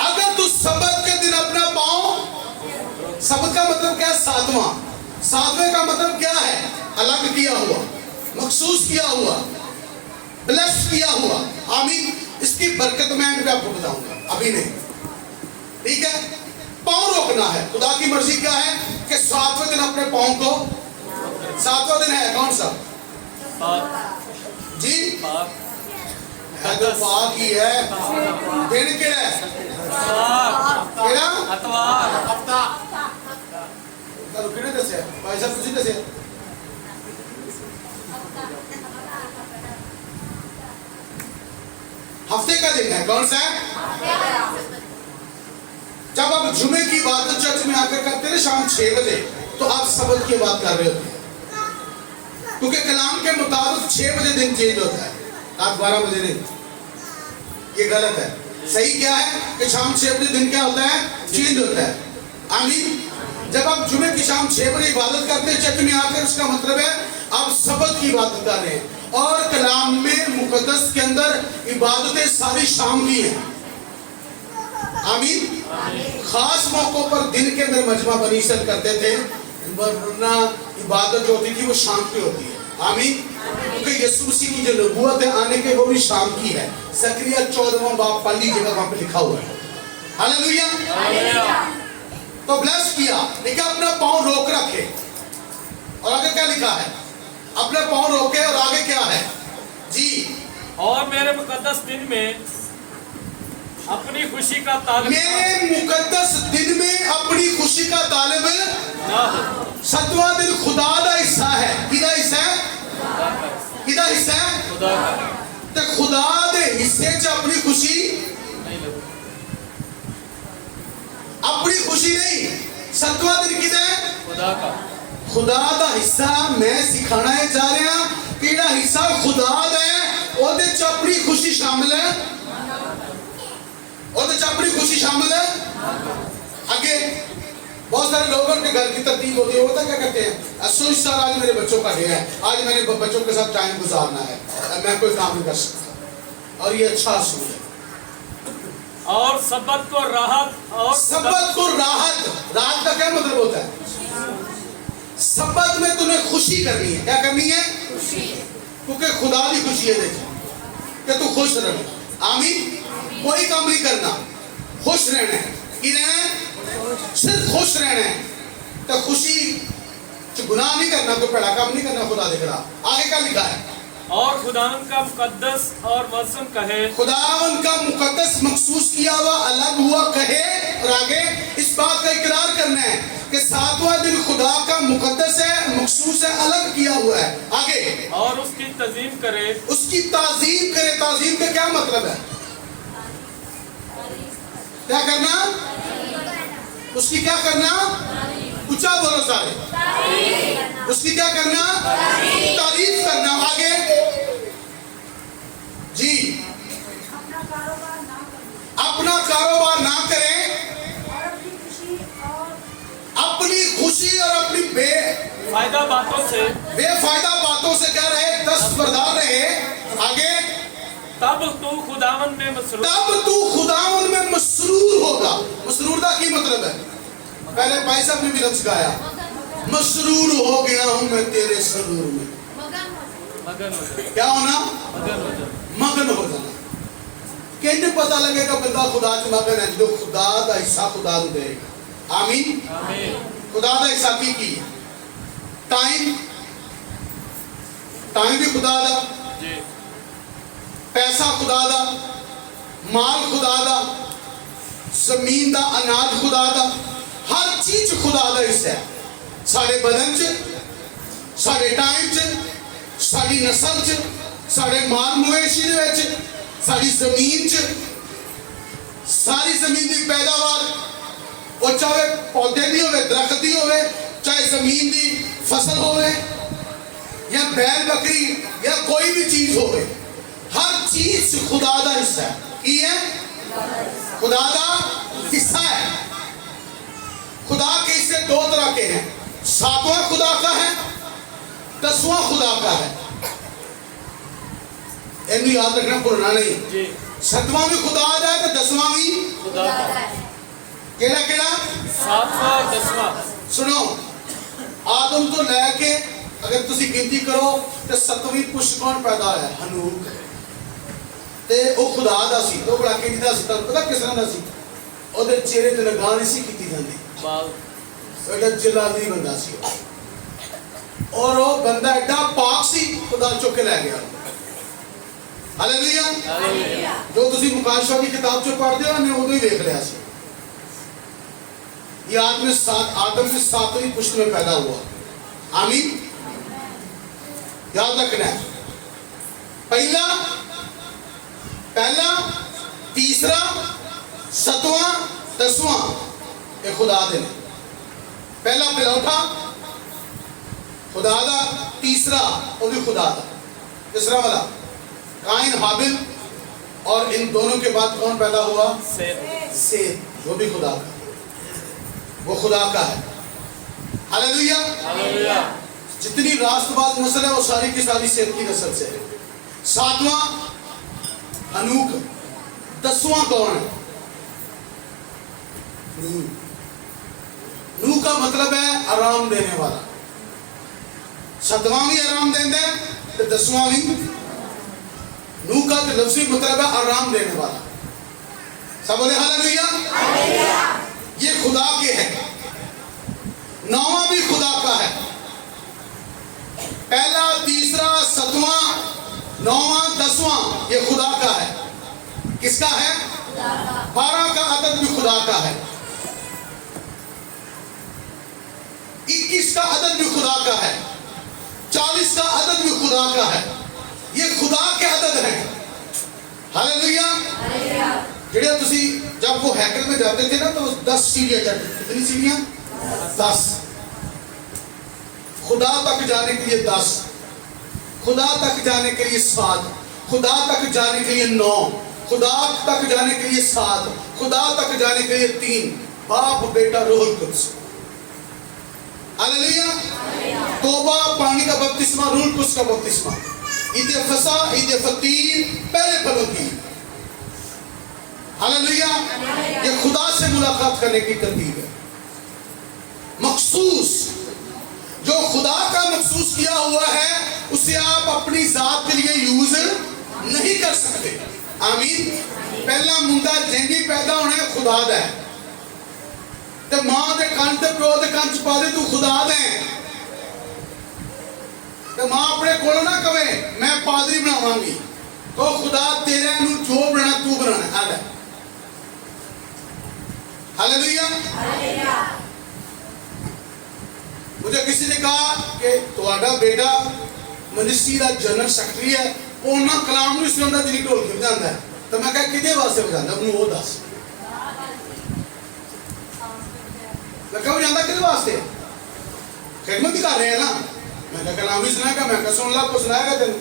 अगर तू सब्त के दिन अपना पाँव, सब्त का मतलब क्या है? सातवां। सातवें का मतलब क्या है? अलग किया हुआ, मखसूस किया हुआ, ब्लेस किया हुआ। आमीन। इसकी बरकत मैं आपको बताऊंगा, अभी नहीं, ठीक है? पाँव रोकना है। खुदा की मर्जी क्या है कि 7वें दिन अपने पाँव को, 7वां दिन है कौन सा जी? है तो पाक ही है। दिन केड़ा है? केड़ा? अतवार। हफ्ता। चलो किने दसे भाई साहब तुझे दसे हफ्ते का दिन है कौन सा है? जब आप जुमे की बात चर्च में आकर करते हैं शाम 6 बजे तो आप सबत की बात कर रहे होते हैं, क्योंकि कलाम के मुताबिक 6 बजे दिन चेंज होता है, रात 12 बजे नहीं। ये गलत है। सही क्या है कि शाम 6 बजे दिन क्या होता है? चेंज होता है। आमीन। जब आप जुमे की शाम 6 बजे इबादत करते हैं चर्च में आकर, उसका मतलब है आप सबत की इबादत कर रहे हैं। और कलाम में मुकद्दस के अंदर इबादतें सारी शाम की हैं। आमीन। खास मौकों पर दिन के अंदर मजमा बनी सर करते थे, वरना इबादत जो होती थी वो शाम की होती है। आमीन। क्योंकि यीशु मसीह की जो नबूवत है आने के वो भी शाम की है। ज़करिया 14वां बाब पहली जगह वहां पे लिखा हुआ है। हालेलुया। तो ब्लेस किया, लिखा अपना पाँव रोक रखे, और आगे क्या लिखा है? अपने पाँव रोके, और आगे क्या है जी? और मेरे मुकद्दस दिन में अपनी खुशी का तालिब, मेरे मुकद्दस दिन में अपनी खुशी का तालिब ना हो। 7वां दिन खुदा का हिस्सा है। किदा हिस्सा है? किदा हिस्सा है? खुदा का। तो खुदा दे हिस्से च अपनी खुशी नहीं लगो। अपनी खुशी नहीं। 7वां दिन किदा है? खुदा का। खुदा का हिस्सा मैं सिखाना है जा रहा किड़ा हिस्सा खुदा दा है, ओदे च अपनी खुशी शामिल है, ओदे च अपनी खुशी शामिल है। आगे बहुत सारे लोगों के घर की तरतीब होती है, वो क्या कहते हैं? असो सर आज मेरे बच्चों का डे है, आज मैंने बच्चों के साथ टाइम गुजारना है, मैं कोई काम नहीं कर सकता। और ये अच्छा असूल है। और सब्बत को राहत, और सब्बत को राहत, राहत का क्या मतलब होता है? सब्बत में तुम्हें खुशी करनी है। क्या करनी है? खुशी। क्योंकि खुदा की खुशी है देखो कि तू खुश रहे। आमीन। कोई काम नहीं करना, खुश रहना है कि रहना है सिर्फ खुश रहना है तो खुशी च गुनाह नहीं करना कोई भैड़ा काम नहीं करना खुदा देख रहा आगे क्या लिखा है और खुदावन का मुकद्दस और मौसम कहे खुदावन का मुकद्दस मखसूस किया हुआ अलग हुआ कहे और आगे इस बात का इकरार करना है कि सातवां दिन खुदा का मुकद्दस है मखसूस है अलग किया हुआ है आगे और उसकी तजीम करे उसकी ताजीम करे ताजीम का क्या मतलब है क्या करना उसकी क्या करना ऊंचा बोलो सारे उसकी क्या करना तारीफ करना आगे जी अपना कारोबार ना करें अपनी खुशी और अपनी फायदा बातों से बेफायदा बातों से क्या रहे दस्तबरदार रहे आगे तब तू खुदावन में मसरूर तब तू खुदावन में मसरूर होगा मसरूरता की मतलब है पहले भाई साहब ने भी लफ्ज गाया मसरूर हो गया हूं मैं तेरे सरूर में मगन हो जाए क्या होना मगन हो जाए मगन हो जाना कैसे पता लगेगा बंदा खुदा च मगन है जो खुदा दा हिस्सा खुदा ਨੂੰ देगा आमीन आमीन खुदा दा हिस्सा की टाइम टाइम भी खुदा दा जी पैसा खुदा दा माल खुदा दा जमीन दा अनाज खुदा दा हर चीज खुदा दा हिस्सा है साडे बदन च साडे टाइम च साडी नस्ल च साडे माल मवेशी दे विच साडी जमीन च सारी जमीन दी पैदावार वो चाहे पौधे दी होवे दरख्त दी होवे चाहे जमीन दी फसल होवे या बैल बकरी या कोई भी चीज होवे हर चीज खुदा दा हिस्सा है की है खुदा दा हिस्सा है खुदा के हिस्से दो तरह के हैं सातवां खुदा का है 10वां खुदा का है इन्हें याद रखना भूलना नहीं जी 7वां भी खुदा दा है तो 10वां भी खुदा केड़ा केड़ा 7वां और 10वां सुनो आदम तो लेके अगर तुसी गिनती करो तो 7वीं पुष्ट कौन पैदा होया हनूक ते ओ खुदा दा सी तो बड़ा किंदी दा सी तन्नू पता किस तरह दा सी ओदे चेहरे ते लगां नहीं सी कीती जांदी बाल एडा जलाली बंदा सी और वो बंदा एडा पाक सी खुदा चुक के ले गया हालेलुया हालेलुया जो तुसी मुकाशवा की किताब चो पढ़दे हो ने उदों ही देख लिया सी ये आदम के 7वीं पुष्ट में पैदा हुआ आमीन याद रखना है पहला तीसरा 7वां 10वां ये खुदा दे ने पहला पिलौठा खुदा दा तीसरा वो भी खुदा दा तीसरा वाला काइन हाबिल और इन दोनों के बाद कौन पैदा हुआ सेत वो भी खुदा का वो खुदा का है हालेलुया हालेलुया जितनी राष्ट्रवाद नस्ल है वो सारी की सारी सेत की नस्ल से है 7वां हनूक 10वां कौन है नूह का मतलब है आराम देने वाला 7वां भी आराम देता है तो 10वां भी नूह का तो लफ्ज़ी मतलब है आराम देने वाला सब बोले हालेलुया ये खुदा के है 9वां भी खुदा का है पहला तीसरा 7वां 9वां 10वां ये खुदा का है किसका है 12 का अदद भी खुदा का है 21 का अदद भी खुदा का है 40 का अदद भी खुदा का है ये खुदा के अदद हैं हालेलुया जेड़े तुसी जब वो हैकल में जाते थे ना तो 10 सीढ़ियां चढ़ते कितनी सीढ़ियां 10 खुदा तक जाने के लिए 10 खुदा तक जाने के लिए 7 खुदा तक जाने के लिए 9 खुदा तक जाने के लिए 7 खुदा तक जाने के लिए 3 बाप बेटा रूहुल कुद्स हालेलुया तौबा पानी का बपतिस्मा रूहुल कुद्स का बपतिस्मा ईद फसा ईद फतीर पहले फलों की हालेलुया ये खुदा से मुलाकात करने की तरतीब है मखसूस जो खुदा का मखसूस किया हुआ है उसे आप अपनी जात के लिए यूज नहीं कर सकते आमीन पहला मुंडा जंगी पैदा होना है खुदा दा है ते मां दे कंन ते प्यो दे कंन च पा दे तू खुदा दा है ते मां अपने कोलों ना कवे मैं पादरी बनावांगी तो खुदा तेरे नु जो बनाना तू बनाना है हालेलुया। मुझे किसी ने कहा कि तुम्हारा बेटा मिनिस्ट्री का जनरल सेक्रेटरी है उन्होंने कलाम नहीं सुनता जिन्हें ढोलकी बजाता है तो मैं कहा किदे वास्ते बजाता उन्होंने वो दस मैं कहा बजाता किदे वास्ते खिदमत ही कर रहे हैं ना मैं कहा कलाम भी सुनाएगा मैं कहा सुन ला को सुनाएगा तेन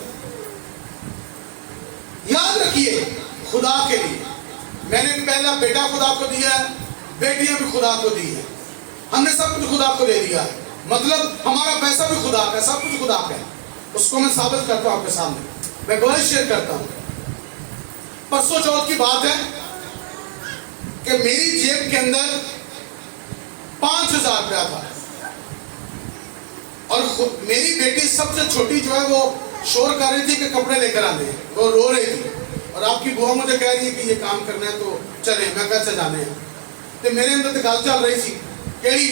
याद रखिए खुदा के लिए मैंने पहला बेटा खुदा को दिया है बेटियां भी खुदा को दी है हमने सब कुछ खुदा को दे दिया है मतलब हमारा पैसा भी खुदा का सब कुछ खुदा का है उसको मैं साबित करता हूं आपके सामने मैं गवाही शेयर करता हूं परसों चौथ की बात है कि मेरी जेब के अंदर 5,000 रुपया था और मेरी बेटी सबसे छोटी जो है वो शोर कर रही थी कि कपड़े लेकर आने हैं वो रो रही थी और आपकी बुआ मुझे कह रही है कि ये काम करना है तो चले मैं कैसे जाने हैं तो मेरे अंदर तो गल चल रही थी केड़ी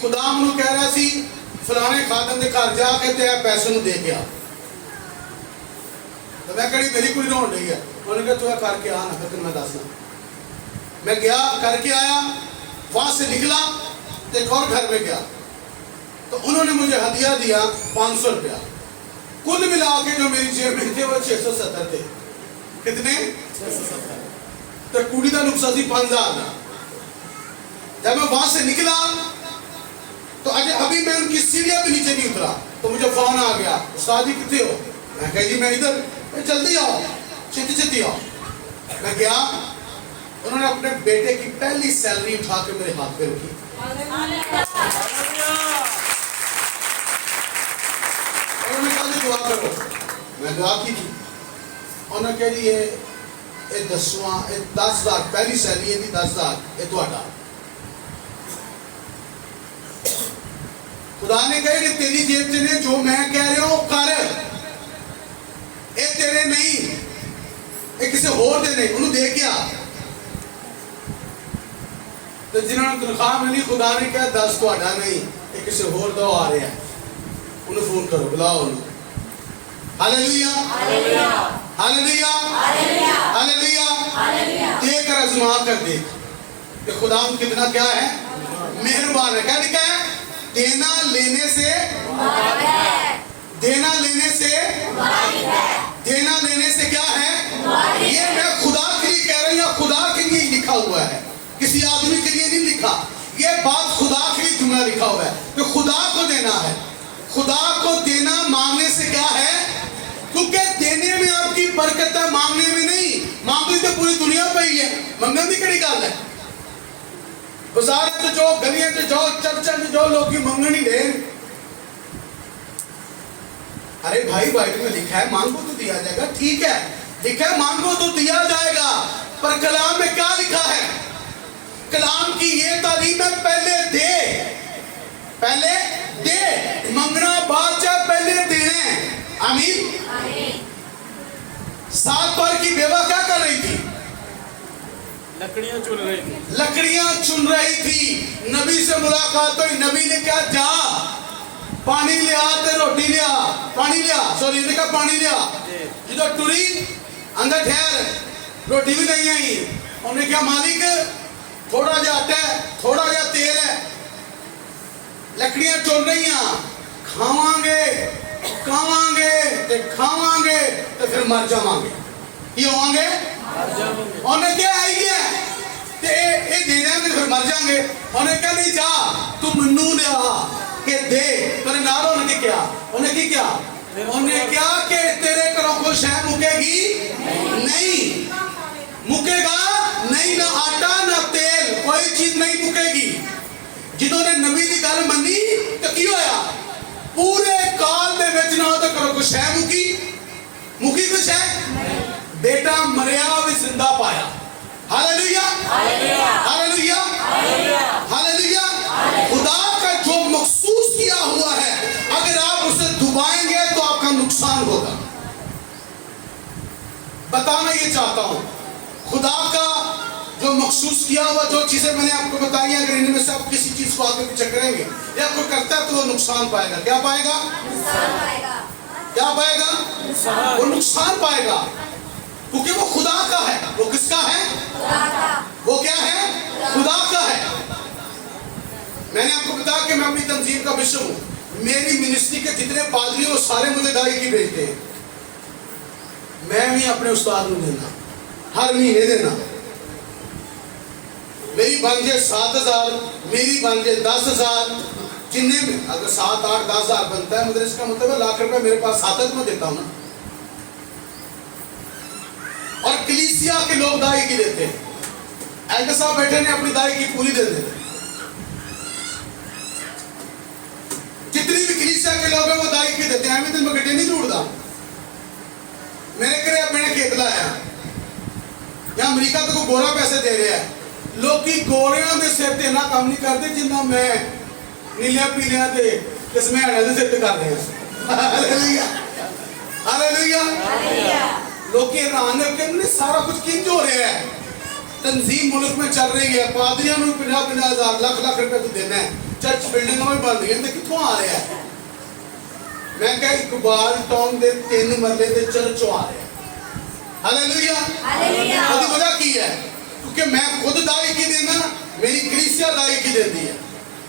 खुदा मैनू कह रहा सी फलाने खादम के घर जाके ते पैसे नू दे के आ तो मैं कही मेरी कुड़ी रोन रही है उन्होंने कहा तू करके आ ना फिर मैं दसना मैं गया करके आया वहां से निकला तो एक और घर में गया तो उन्होंने मुझे हदिया दिया 500 रुपया कुल मिला के जो मेरी जेब में थे वो 670 थे कितने 670 तो कुड़ी का नुकसान थी 5,000 का जब मैं वहां से निकला तो अभी मैं उनकी सीढ़ियां भी नीचे नहीं उतरा तो मुझे फोन आ गया उस्ताद जी कितने हो मैं कहा जी मैं इधर जल्दी आओ छेती छेती आओ मैं गया उन्होंने अपने बेटे की पहली सैलरी उठा के मेरे हाथ पे रखी उन्होंने कहा दुआ करो मैं दुआ की थी उन्होंने कह दी ये 10,000 पहली सैलरी है 10,000 ये तुहाडा खुदा ने कहा कि तेरी जेब से ने जो मैं कह रहा हूं कर ये तेरे नहीं ये किसी होर दे नहीं उन्हें दे क्या तो जिन्होंने तनख्वाह मिली खुदा ने कहा 10 तुहाडा नहीं ये किसी होर दा आ रहा है उन्हें फोन करो बुलाओ उन्हें hallelujah hallelujah hallelujah hallelujah hallelujah देख कर आजमा कर देख कि खुदा कितना क्या है मेहरबान है क्या लिखा है देना लेने से देना लेने से देना लेने से क्या है ये मैं खुदा के लिए कह रही हूं खुदा के लिए लिखा हुआ है किसी आदमी के लिए नहीं लिखा ये बात खुदा के लिए जुमला लिखा हुआ है कि खुदा को देना है खुदा को देना मांगने से क्या है क्योंकि देने में आपकी बरकत है मांगने में नहीं मांगनी तो पूरी दुनिया पे ही है मंगन की कड़ी गल है बाजार च जाओ गलियां च जाओ चर्चा च जाओ लोग मंगन ही दे अरे भाई बाइबल में लिखा है मांगो तो दिया जाएगा ठीक है लिखा है मांगो तो दिया जाएगा पर कलाम में क्या लिखा है कलाम की ये तालीम है पहले दे मंगना बाद चाहे पहले देने आमीन 7 बार की बेवा क्या कर रही थी लकड़ियां चुन रही थी नबी से मुलाकात हुई नबी ने क्या जा पानी लिया ते रोटी लिया पानी लिया सॉरी ने कहा पानी लिया जो टुरी अंदर ठहर रोटी भी नहीं आई उन्हें क्या मालिक थोड़ा जा आटा है थोड़ा जा तेल है लकड़ियां चुन रही खावांगे खावांगे तो फिर मर जावांगे ये होवांगे उन्हें क्या आई है ते ये दे देंगे फिर मर जाएंगे उन्हें क्या नहीं जा तू मन्नू लिया के दे तेरे नाल उन्हें क्या उन्हें क्या कि तेरे घरों कोई शय मुकेगी नहीं मुकेगा नहीं ना आटा ना तेल कोई चीज नहीं मुकेगी जिन्होंने नबी की गल मनी तो की होया पूरे काल दे विच ना तो घरों कोई शय मुकी कोई शय बेटा मरिया भी जिंदा पाया हालेलुया हालेलुया हालेलुया खुदा का जो मखसूस किया हुआ है अगर आप उसे डुबाएंगे तो आपका नुकसान होगा बताना ये चाहता हूं खुदा का जो मखसूस किया हुआ जो चीजें मैंने आपको बताई हैं, अगर इनमें से आप किसी चीज को आगे पीछे करेंगे या कोई करता है तो वो नुकसान पाएगा। क्या पाएगा? क्या पाएगा? वो नुकसान पाएगा, क्योंकि वो खुदा का है। वो किसका है? वो क्या है? खुदा का है। मैंने आपको बताया कि मैं अपनी तंजीम का बिशप हूं। मेरी मिनिस्ट्री के जितने पादरी वो सारे मुझे दाई की भेजते हैं। मैं भी अपने उस्ताद को देना, हर महीने देना। मेरी बन जाए 7,000, मेरी बन जाए 10,000, जिन्ने में अगर 7, 8, 10,000 बनता है मतलब इसका मतलब लाख रुपए मेरे पास आता है तो मैं देता हूं ना। और कलीसिया के लोग दाई की देते हैं। एल्डर साहब बैठे ने अपनी दाई की पूरी दे देते। जितनी भी कलीसिया के लोग हैं वो दाई की देते हैं। दिन में गड्ढे नहीं ढूंढता। मैंने खेत लाया या अमेरिका तो गोरा पैसे दे रहा है। लोग गोरियां के सिर ते इन्ना काम नहीं करते जिन्ना मैं नीलिया पीलिया के किस्में के सिर ते कर रहे हैं। Hallelujah, hallelujah. लोग हैरान है कि सारा कुछ किंज हो रहा है। तंजीम मुल्क में चल रही है, पादरियों को 50,000 लाख रुपए तो देना है, चर्च बिल्डिंग में बन रही है, तो कितों आ रहा है? मैं क्या इकबाल टाउन के 3 मरले के चर्च आ रहे हैं। Hallelujah, hallelujah. उसकी वजह की है क्योंकि मैं खुद दाई की देना, मेरी कलीसिया दाई की देती है।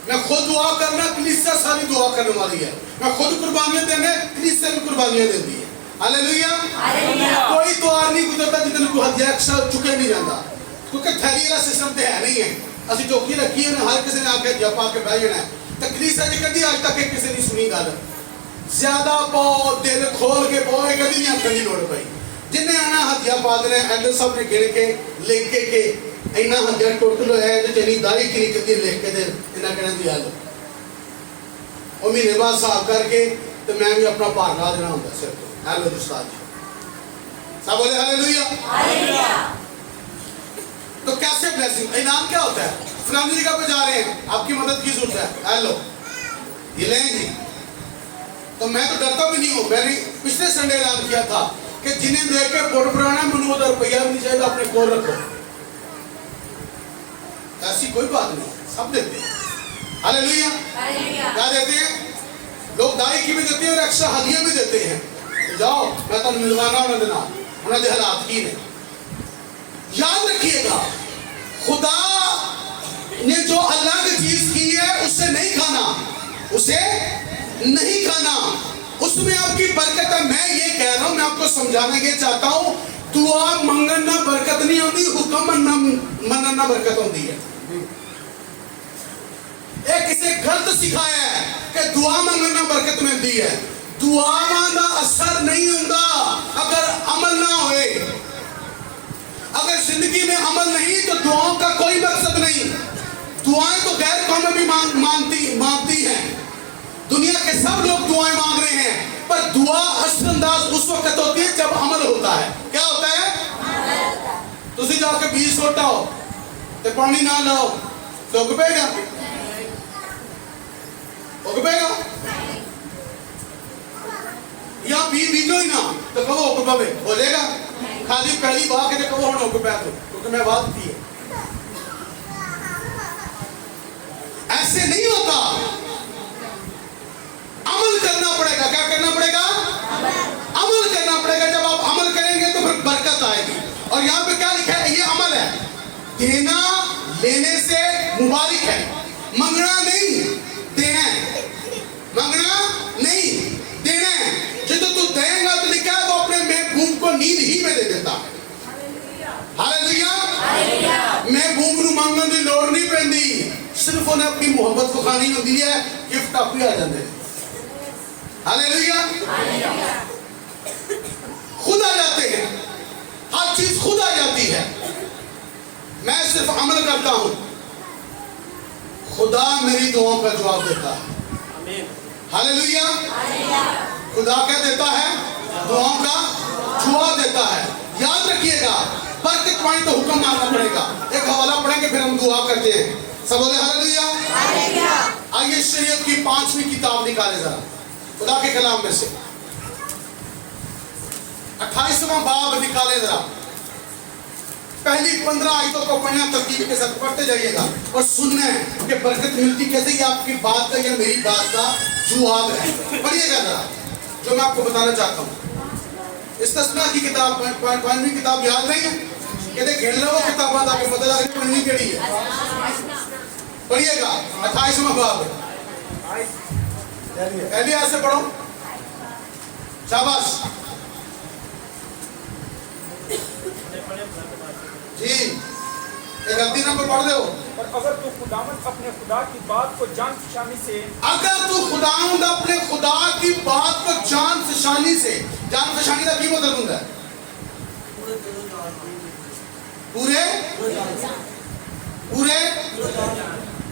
मैं खुद दुआ करना, कलीसिया सारी दुआ करने वाली है। मैं खुद कुर्बानियां देना, कलीसिया भी कुर्बानियां देती है। Hallelujah, hallelujah. कोई द्वार नहीं गुजरता जितने को हथियार चुके नहीं जाता, क्योंकि थैली वाला सिस्टम तो है नहीं है। असि चौकी रखी है, हर किसी ने आके जपा के बह जाना है। तो कलीसिया जी कभी आज तक किसी ने सुनी गल ज्यादा बहुत दिल खोल के बहुत कभी नहीं आखने की लोड़ पई। जिन्हें आना हथिया पा देना, एल्डर साहब ने गिन के लिख के इन्ना हथिया टोटल है जो चली दाई की निकलती लिख के दे इन्ना कहना दी हाल और महीने बाद साफ करके तो मैं भी अपना भार ला देना होता सिर को। हेलो उस्ताद जी, सब बोले हालेलुया, हालेलुया। तो कैसे ब्लेसिंग इनाम क्या होता है? फलानी जगह पे जा रहे हैं, आपकी मदद की जरूरत है, हेलो ये लेंगे। तो मैं तो डरता भी नहीं हूँ। मैंने पिछले संडे ऐलान किया था कि जिन्हें देख के बोर्ड पुराना मुझे उधर रुपया भी नहीं चाहिए, अपने कोल रखो। ऐसी कोई बात नहीं, सब देते हैं। Hallelujah, hallelujah. क्या देते हैं? लोग दाई की भी देते हैं और एक्स्ट्रा हदिया भी देते हैं। तो जाओ मैं तो मिलवाना उन्होंने देना उन्होंने हालात की ने। याद रखिएगा, खुदा ने जो अल्लाह की चीज की है उससे नहीं खाना, उसे नहीं खाना, उसमें आपकी बरकत है। मैं ये कह रहा हूं, मैं आपको समझाना ये चाहता हूं, दुआ मंगना बरकत नहीं होती, हुक्म मनना बरकत होती है। एक किसे गलत सिखाया है कि दुआ मंगना बरकत मिलती है। दुआ का असर नहीं होता अगर अमल ना होए। अगर जिंदगी में अमल नहीं तो दुआओं का कोई मकसद नहीं। दुआएं तो गैर कौमें भी मांगती हैं। दुनिया के सब लोग दुआएं मांग रहे हैं, पर दुआ असरअंदाज उस वक्त होती है जब अमल होता है। क्या होता है? तुसी जाके बीज सोटाओ ते पानी ना लाओ तो उग पेगा? उग पेगा? या बीजो ही ना तो कहो उग पवे हो जाएगा? खाली पहली बात के कहो हम उग पै तो, क्योंकि मैं बात की है। ऐसे नहीं होता, अमल करना पड़ेगा। क्या करना पड़ेगा? अमल करना पड़ेगा। जब आप अमल करेंगे तो फिर बरकत आएगी। और यहाँ पे क्या लिखा है? ये अमल है। देना लेने से मुबारक है, मंगना नहीं देना है। मंगना नहीं देना है। जो तू देगा तो लिखा है वो अपने महबूब को नींद ही में दे देता है। Hallelujah, hallelujah. महबूब को मांगने की लोड़ नहीं पैंदी, सिर्फ उन्हें अपनी मोहब्बत को खानी होती है। गिफ्ट आप ही आ जाते हैं। Hallelujah, hallelujah. खुद आ जाते हैं, हर चीज खुद आ जाती है। मैं सिर्फ अमल करता हूं, खुदा मेरी दुआओं का जवाब देता है। हालेलुया, खुदा क्या देता है? दुआओं का जवाब देता है। याद रखिएगा, बरकत पानी तो हुक्म मानना पड़ेगा। एक हवाला पढ़ेंगे फिर हम दुआ करते हैं। सब बोले हालेलुया, हालेलुया। आइए शरीयत की 5वीं किताब निकाले जरा, खुदा के कलाम में से 28वां बाब निकाले जरा। पहली 15 आयतों को पढ़ना, तरतीब के साथ पढ़ते जाइएगा और सुनना है कि बरकत मिलती कैसे। ये आपकी बात का या मेरी बात का जवाब है। पढ़िएगा जरा जो मैं आपको बताना चाहता हूँ। इस्तिस्ना की किताब, 5वीं किताब याद नहीं है? कहते घेर लो वो किताब, आपको पता लगे पढ़नी केड़ी है। पढ़िएगा 28वां बाब है, पहली आयत से पढ़ो। शाबाश जी, एक गलती ना पढ़ दो। और अगर तू खुदावंद अपने खुदा की बात को जान फिशानी से, अगर तू खुदावंद अपने खुदा की बात को जान फिशानी से, जान फिशानी का की मतलब होता है पूरे पूरे।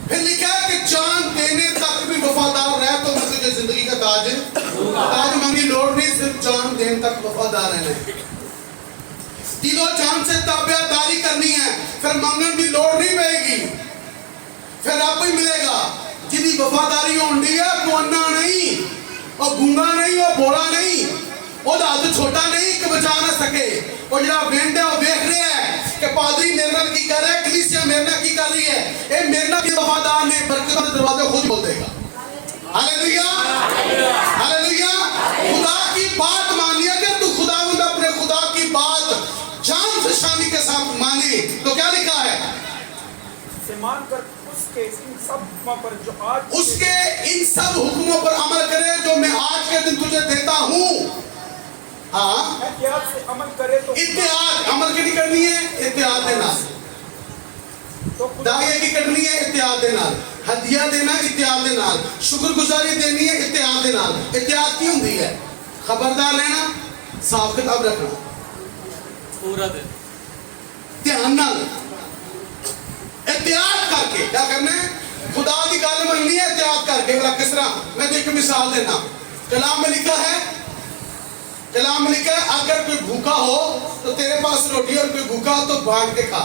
फिर लिखा है कि जान देने तक भी वफादार रहे तो मैं तुझे जिंदगी का ताज मांगी लोड़ नहीं, सिर्फ जान देने तक वफादार रहना है। दिलो जान से ताबेदारी करनी है, फिर मांगने की लोड़ नहीं पड़ेगी, फिर आप ही मिलेगा। जिंदी वफादारी होनी है, वो अन्ना नहीं और गूंगा नहीं और बोला नहीं, वो हाथ छोटा नहीं कि बचा ना सके। और जरा वेंडा वेख रहे हैं कि पादरी मेरे नाल की कर रहा है, कलीसिया मेरे नाल की कर रही है, ये मेरे नाल की वफादार ने बरकत के दरवाजे खुद खोल देगा। Hallelujah hallelujah. खुदा की बात मानिए। अगर तू खुदावंद अपने खुदा की बात जान फिशानी के साथ माने तो क्या लिखा है? से मानकर उसके इन सब हुक्मों पर जो आज उसके इन सब हुक्मों पर अमल करे जो मैं आज के दिन तुझे देता हूँ। हाँ, एहतियात से अमल करे तो इत्तेहाद अमल की नहीं करनी है, इत्तेहाद देना। तो खुदा दागे की करनी है, इत्तेहाद देना। हदिया देना, इत्तेहाद देना। शुक्रगुजारी देनी है, इत्तेहाद देना। इत्तेहाद की होती है? खबरदार रहना, साफ किताब रखना, पूरा दिन ध्यान नाल एहतियात करके क्या करना है? खुदा की गल मननी है एहतियात करके। बोला किस तरह? मैं तो एक मिसाल देना। कलाम में लिखा है, कलाम में लिखा है अगर कोई भूखा हो तो तेरे पास रोटी और कोई भूखा हो तो बांट के खा।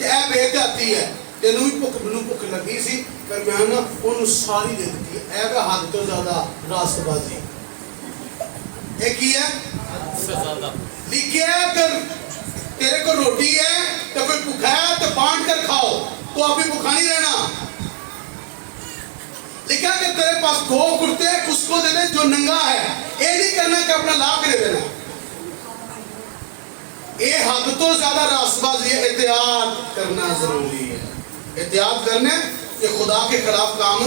ए बेहतियाती है, तेनू भी भुख मैनू भुख लगी सी पर मैं ना उन्होंने सारी दे दी है। ए हद तो ज्यादा रास्तबाजी। एक ही है लिखे है अगर तेरे को रोटी है तो कोई भूखा है तो बांट कर खाओ, तो अभी भूखा नहीं रहना। लिखा कि तेरे पास 2 कुर्ते हैं, उसको दे दे जो नंगा है। ये नहीं करना कि अपना ला कर दे देना। ये हद तो ज्यादा रास्तबाजी है। एहतियात करना जरूरी है। एहतियात करने ये खुदा के खिलाफ काम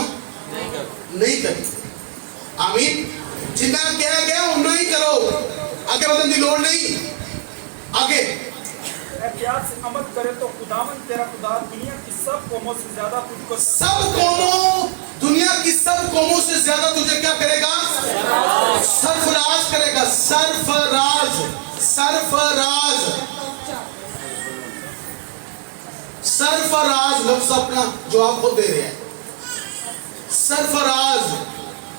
नहीं करें। आमीन। जितना कहा गया उतना ही करो, आगे बढ़ने की लोड़ नहीं। आगे एहतियात से अमल करे तो खुदावंद तेरा खुदा दुनिया की सब कौमों से ज्यादा तुझको सब कौमों, दुनिया की सब कौमों से ज्यादा तुझे क्या करेगा? सरफराज करेगा। सरफराज, सरफराज, सरफराज लफ्ज अपना जो आप खुद दे रहे हैं। सरफराज,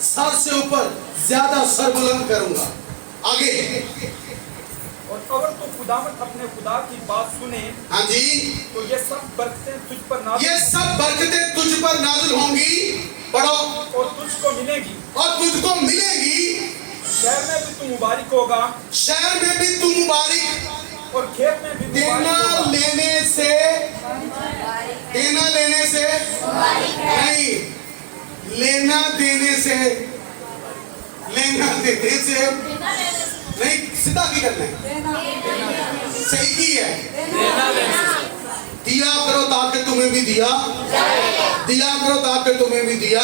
सर से ऊपर, ज्यादा सर बुलंद करूंगा। आगे और अगर तू खुदावंद अपने खुदा की बात सुने, हाँ जी, तो ये सब बरकतें तुझ पर नाज़िल ये सब बरकतें तुझ पर नाज़िल होंगी। पढ़ो। और तुझको मिलेगी। और तुझको मिलेगी। शहर में भी तू मुबारक होगा शहर में भी तू मुबारक। और खेत में भी देना मुबारक होगा। लेने से, देना लेने से नहीं, लेना देने से, लेना देने से नहीं, सीधा की करना है। सही की है। दिया करो ताकि तुम्हें भी दिया, दिया करो ताकि तुम्हें भी दिया।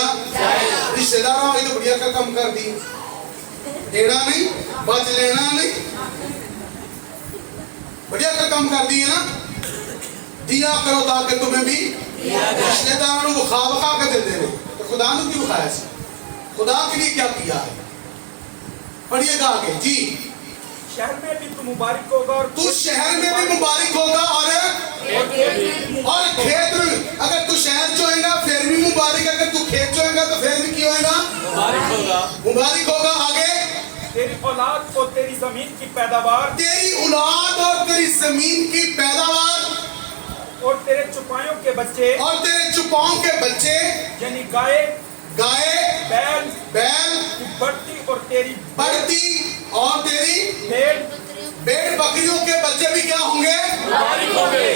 रिश्तेदारों ये तो बढ़िया का काम कर दी। देना नहीं, बच लेना नहीं, बढ़िया का काम कर दिए ना। दिया करो ताकि तुम्हें भी, रिश्तेदारों को खा बखा के दे देने। तो खुदा ने क्यों खाया? खुदा के लिए क्या किया है? पढ़िएगा आगे जी। शहर में भी तू मुबारक होगा और तू शहर में भी मुबारक होगा और खेत में। अगर तू शहर चोएगा फिर भी मुबारक, अगर तू खेत चोएगा तो फिर भी क्यों होगा? मुबारक होगा। आगे तेरी औलाद और तेरी जमीन की पैदावार, तेरी औलाद और तेरी जमीन की पैदावार, और तेरे चुपायों के बच्चे, और तेरे चुपाओं के बच्चे, यानी गाय, गाय, बैल, बैल की बढ़ती और तेरी बढ़ती और तेरी भेड़, भेड़ बकरियों के बच्चे भी क्या होंगे?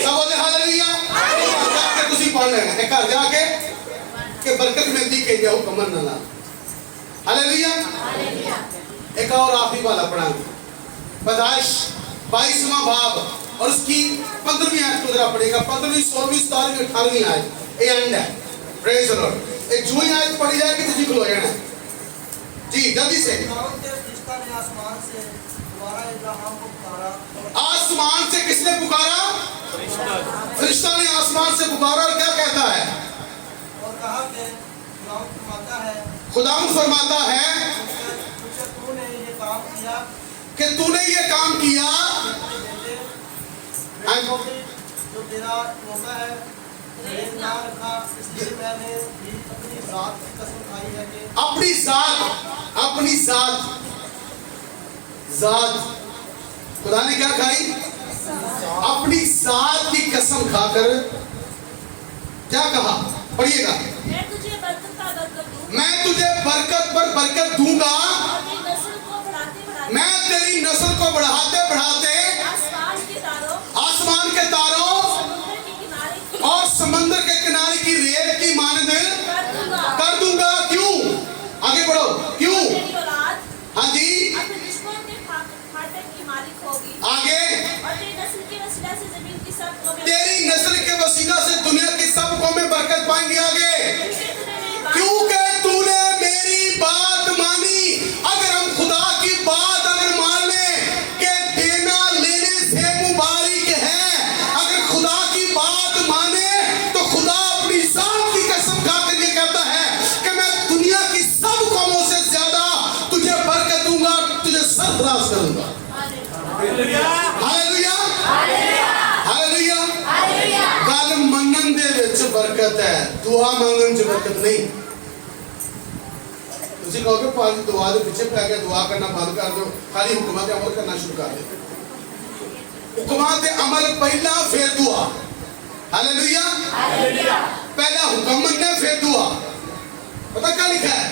सब बोले हालेलुया। जाके तुसी पढ़ लेना एक घर जाके कि बरकत मिलती के जाओ कमर ना। हालेलुया। एक और आखिरी वाला पढ़ाएंगे, पैदाइश 22वां बाब और उसकी 15वीं आयत को जरा पढ़ेगा। 15वीं 16वीं 17वीं 18वीं आयत ये एंड है। Praise the Lord. एक जो ही आयत पढ़ी जाएगी तो जी खुलो जाना जी जल्दी से। आसमान से किसने पुकारा? फरिश्ता ने आसमान से पुकारा और क्या कहता है? और कहा कि खुदावंद फरमाता है तूने ये काम किया कि तूने ये काम किया जो तेरा होता है भेद ना रखा, इसलिए मैंने भी अपनी जात की कसम खाई है कि अपनी जात खुदा ने क्या खाई? अपनी जात की कसम खाकर क्या कहा? पढ़िएगा। मैं तुझे बरकत पर बरकत दूंगा मैं तुझे बरकत पर बरकत दूंगा और तेरी नस्ल को बढ़ाते बढ़ाते मैं तेरी नस्ल को बढ़ाते बढ़ाते आसमान के तारों समुद्र के किनारे और समंदर के किनारे की रेत की मानद कर दूंगा। क्यों? आगे बढ़ो। क्यों? तेरी औलाद हाँ जी अपने दुश्मन के फाटक की मालिक होगी आगे। और तेरी नस्ल के वसीला से जमीन की सब कौमें तेरी नस्ल के वसीला से दुनिया की सब कौमें बरकत पाएंगी। आगे क्योंकि तूने मेरी बात मानी। अगर हम खुदा की बात अगर मान लें कि देना लेने से मुबारक है, अगर खुदा की बात माने तो खुदा अपनी जात की कसम खाकर ये कहता है कि मैं दुनिया की सब कौमों से ज्यादा तुझे बरकत दूंगा, तुझे सरफराज करूंगा। Hallelujah hallelujah. गल मनन दे विच बरकत है, दुआ मंगन च बरकत नहीं। तुसी कहोगे पाजी दुआ दे पीछे पै गया, दुआ करना बंद कर दो, खाली हुक्मां ते अमल करना शुरू कर दो। हुक्मां ते अमल पहला फिर दुआ। हालेलुया। पहला हुक्म मनना फिर दुआ। पता क्या लिखा है?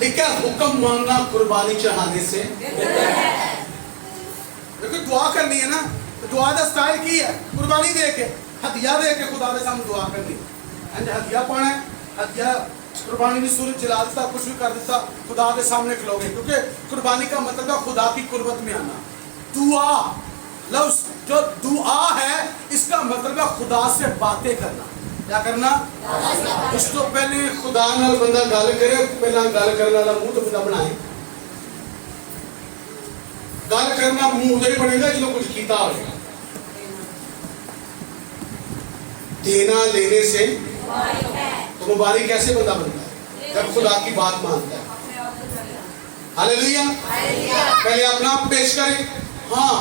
लिखा है हुक्म मानना कुर्बानी चढ़ाने से। देखो दुआ करनी है ना, तो दुआ का स्टाइल की है? कुर्बानी दे के, हदिया दे के खुदा के सामने दुआ करनी। हदिया पाना है, हदिया कुर्बानी की सूरत जला देता, कुछ भी कर देता, खुदा के सामने खलोगे, क्योंकि कुर्बानी का मतलब है खुदा की कुर्बत में आना। दुआ लफ्ज जो दुआ है इसका मतलब है खुदा से बातें करना। क्या करना? उस तो पहले खुदा नाल बंदा गल करे, पहला गल करने वाला मुंह तो बंदा बनाए। गल करना मुंह उधर ही बनेगा जो कुछ कीता होगा। देना लेने से तो मुबारक कैसे बंदा बनता है? जब खुदा की बात मानता है। हालेलुया। पहले अपना आप पेश करे। हाँ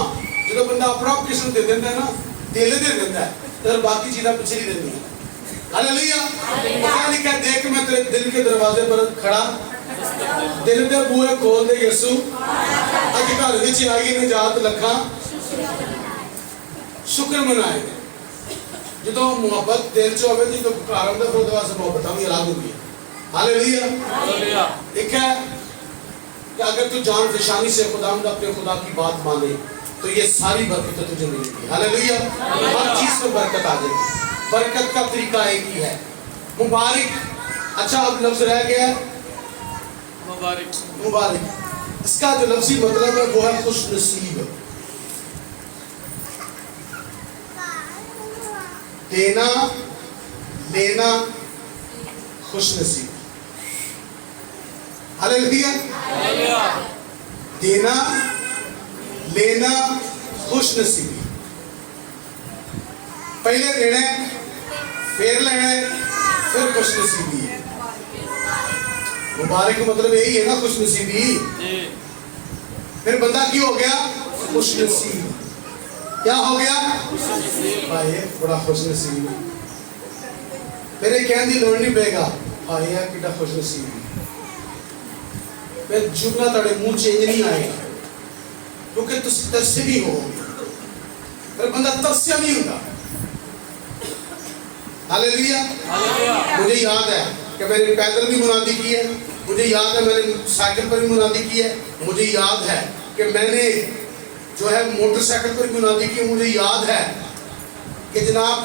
जो बंदा अपना किस्म दे देता है ना, दिल दे देता है, तो बाकी चीजें पीछे नहीं देती है। हालेलुया। पता लिखा है, देख मैं तेरे दिल के दरवाजे पर खड़ा, दिल दे बूहे खोल दे यीशु, अज घर विच आई निजात लखा शुक्र मनाए। जो मुहब्बत दिल च होवे, जो पुकार होंदा फिर वास्ते मुहब्बत भी अलग होंदी है। हालेलुया। लिखा है कि अगर तू जान पहचानी से खुदावंद अपने खुदा की बात माने तो ये सारी बरकत तुझे मिलेगी। हालेलुया। हर चीज में बरकत आ जाएगी। बरकत का तरीका एक ही है, मुबारक। अच्छा अब लफ्ज रह गया मुबारक। इसका जो लफ्जी मतलब है वो है खुश नसीब। देना लेना खुश नसीब। हालेलुया। देना लेना खुश नसीबी। पहले देना फिर लेना फिर खुश नसीबी है। मुबारक मतलब यही है ना, खुश नसीबी। फिर बंदा क्यों हो गया? खुश नसीब। क्या हो गया भाई? बड़ा खुश नसीब। मेरे कहने की लोड़ नहीं पेगा भाई कि खुश नसीब। मैं जुगना तेरे मुंह चेंज नहीं आएगा क्योंकि तुम तरसे भी हो। फिर बंदा तरसिया नहीं होता। हालेलुया। मुझे याद है कि मैंने पैदल भी मुनादी की है, मुझे याद है मैंने साइकिल पर भी मुनादी की है, मुझे याद है कि मैंने जो है मोटरसाइकिल पर मुनादी की, मुझे याद है कि जनाब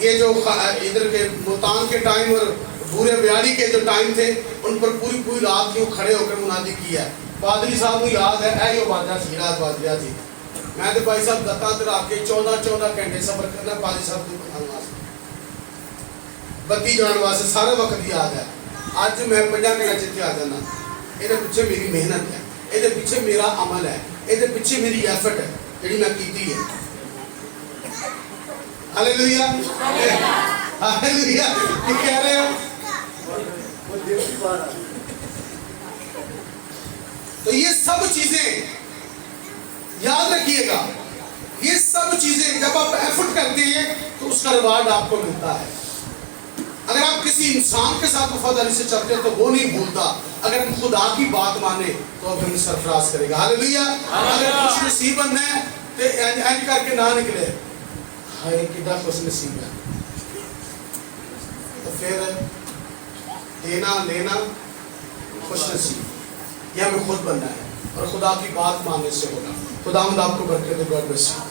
ये जो इधर के मुल्तान के टाइम और बूरे ब्याड़ी के जो टाइम थे, उन पर पूरी पूरी रात क्यों खड़े होकर मुनादी की है। पादरी साहब को याद है ऐ वाजा सी रात वाजा जी, मैं तो भाई साहब गत्ता तरा के 14 घंटे सफर करना पादरी साहब को बताऊंगा बत्ती जाने वास्ते सारा वक्त याद है। आज मैं 5 घंटे जितने आ जाना, ये पिछे मेरी मेहनत है, ये पिछे मेरा अमल है, ये पिछे मेरी एफर्ट है जी मैं की है। हालेलुया हालेलुया, कह रहे हो। तो ये सब चीजें याद रखिएगा, ये सब चीजें जब आप एफर्ट करते हैं तो उसका रिवार्ड आपको मिलता है। अगर आप किसी इंसान के साथ वफादारी से चलते हो तो वो नहीं भूलता, अगर हम खुदा की बात माने तो अब हमें सरफराज करेगा। हालेलुया। अगर खुश नसीब बनना है तो एंज करके ना निकले हाय कितना खुश नसीब है, तो फिर देना लेना खुश नसीब, यह हमें खुद बनना है और खुदा की बात मानने से होगा। खुदा आपको बरकत दे। God bless you.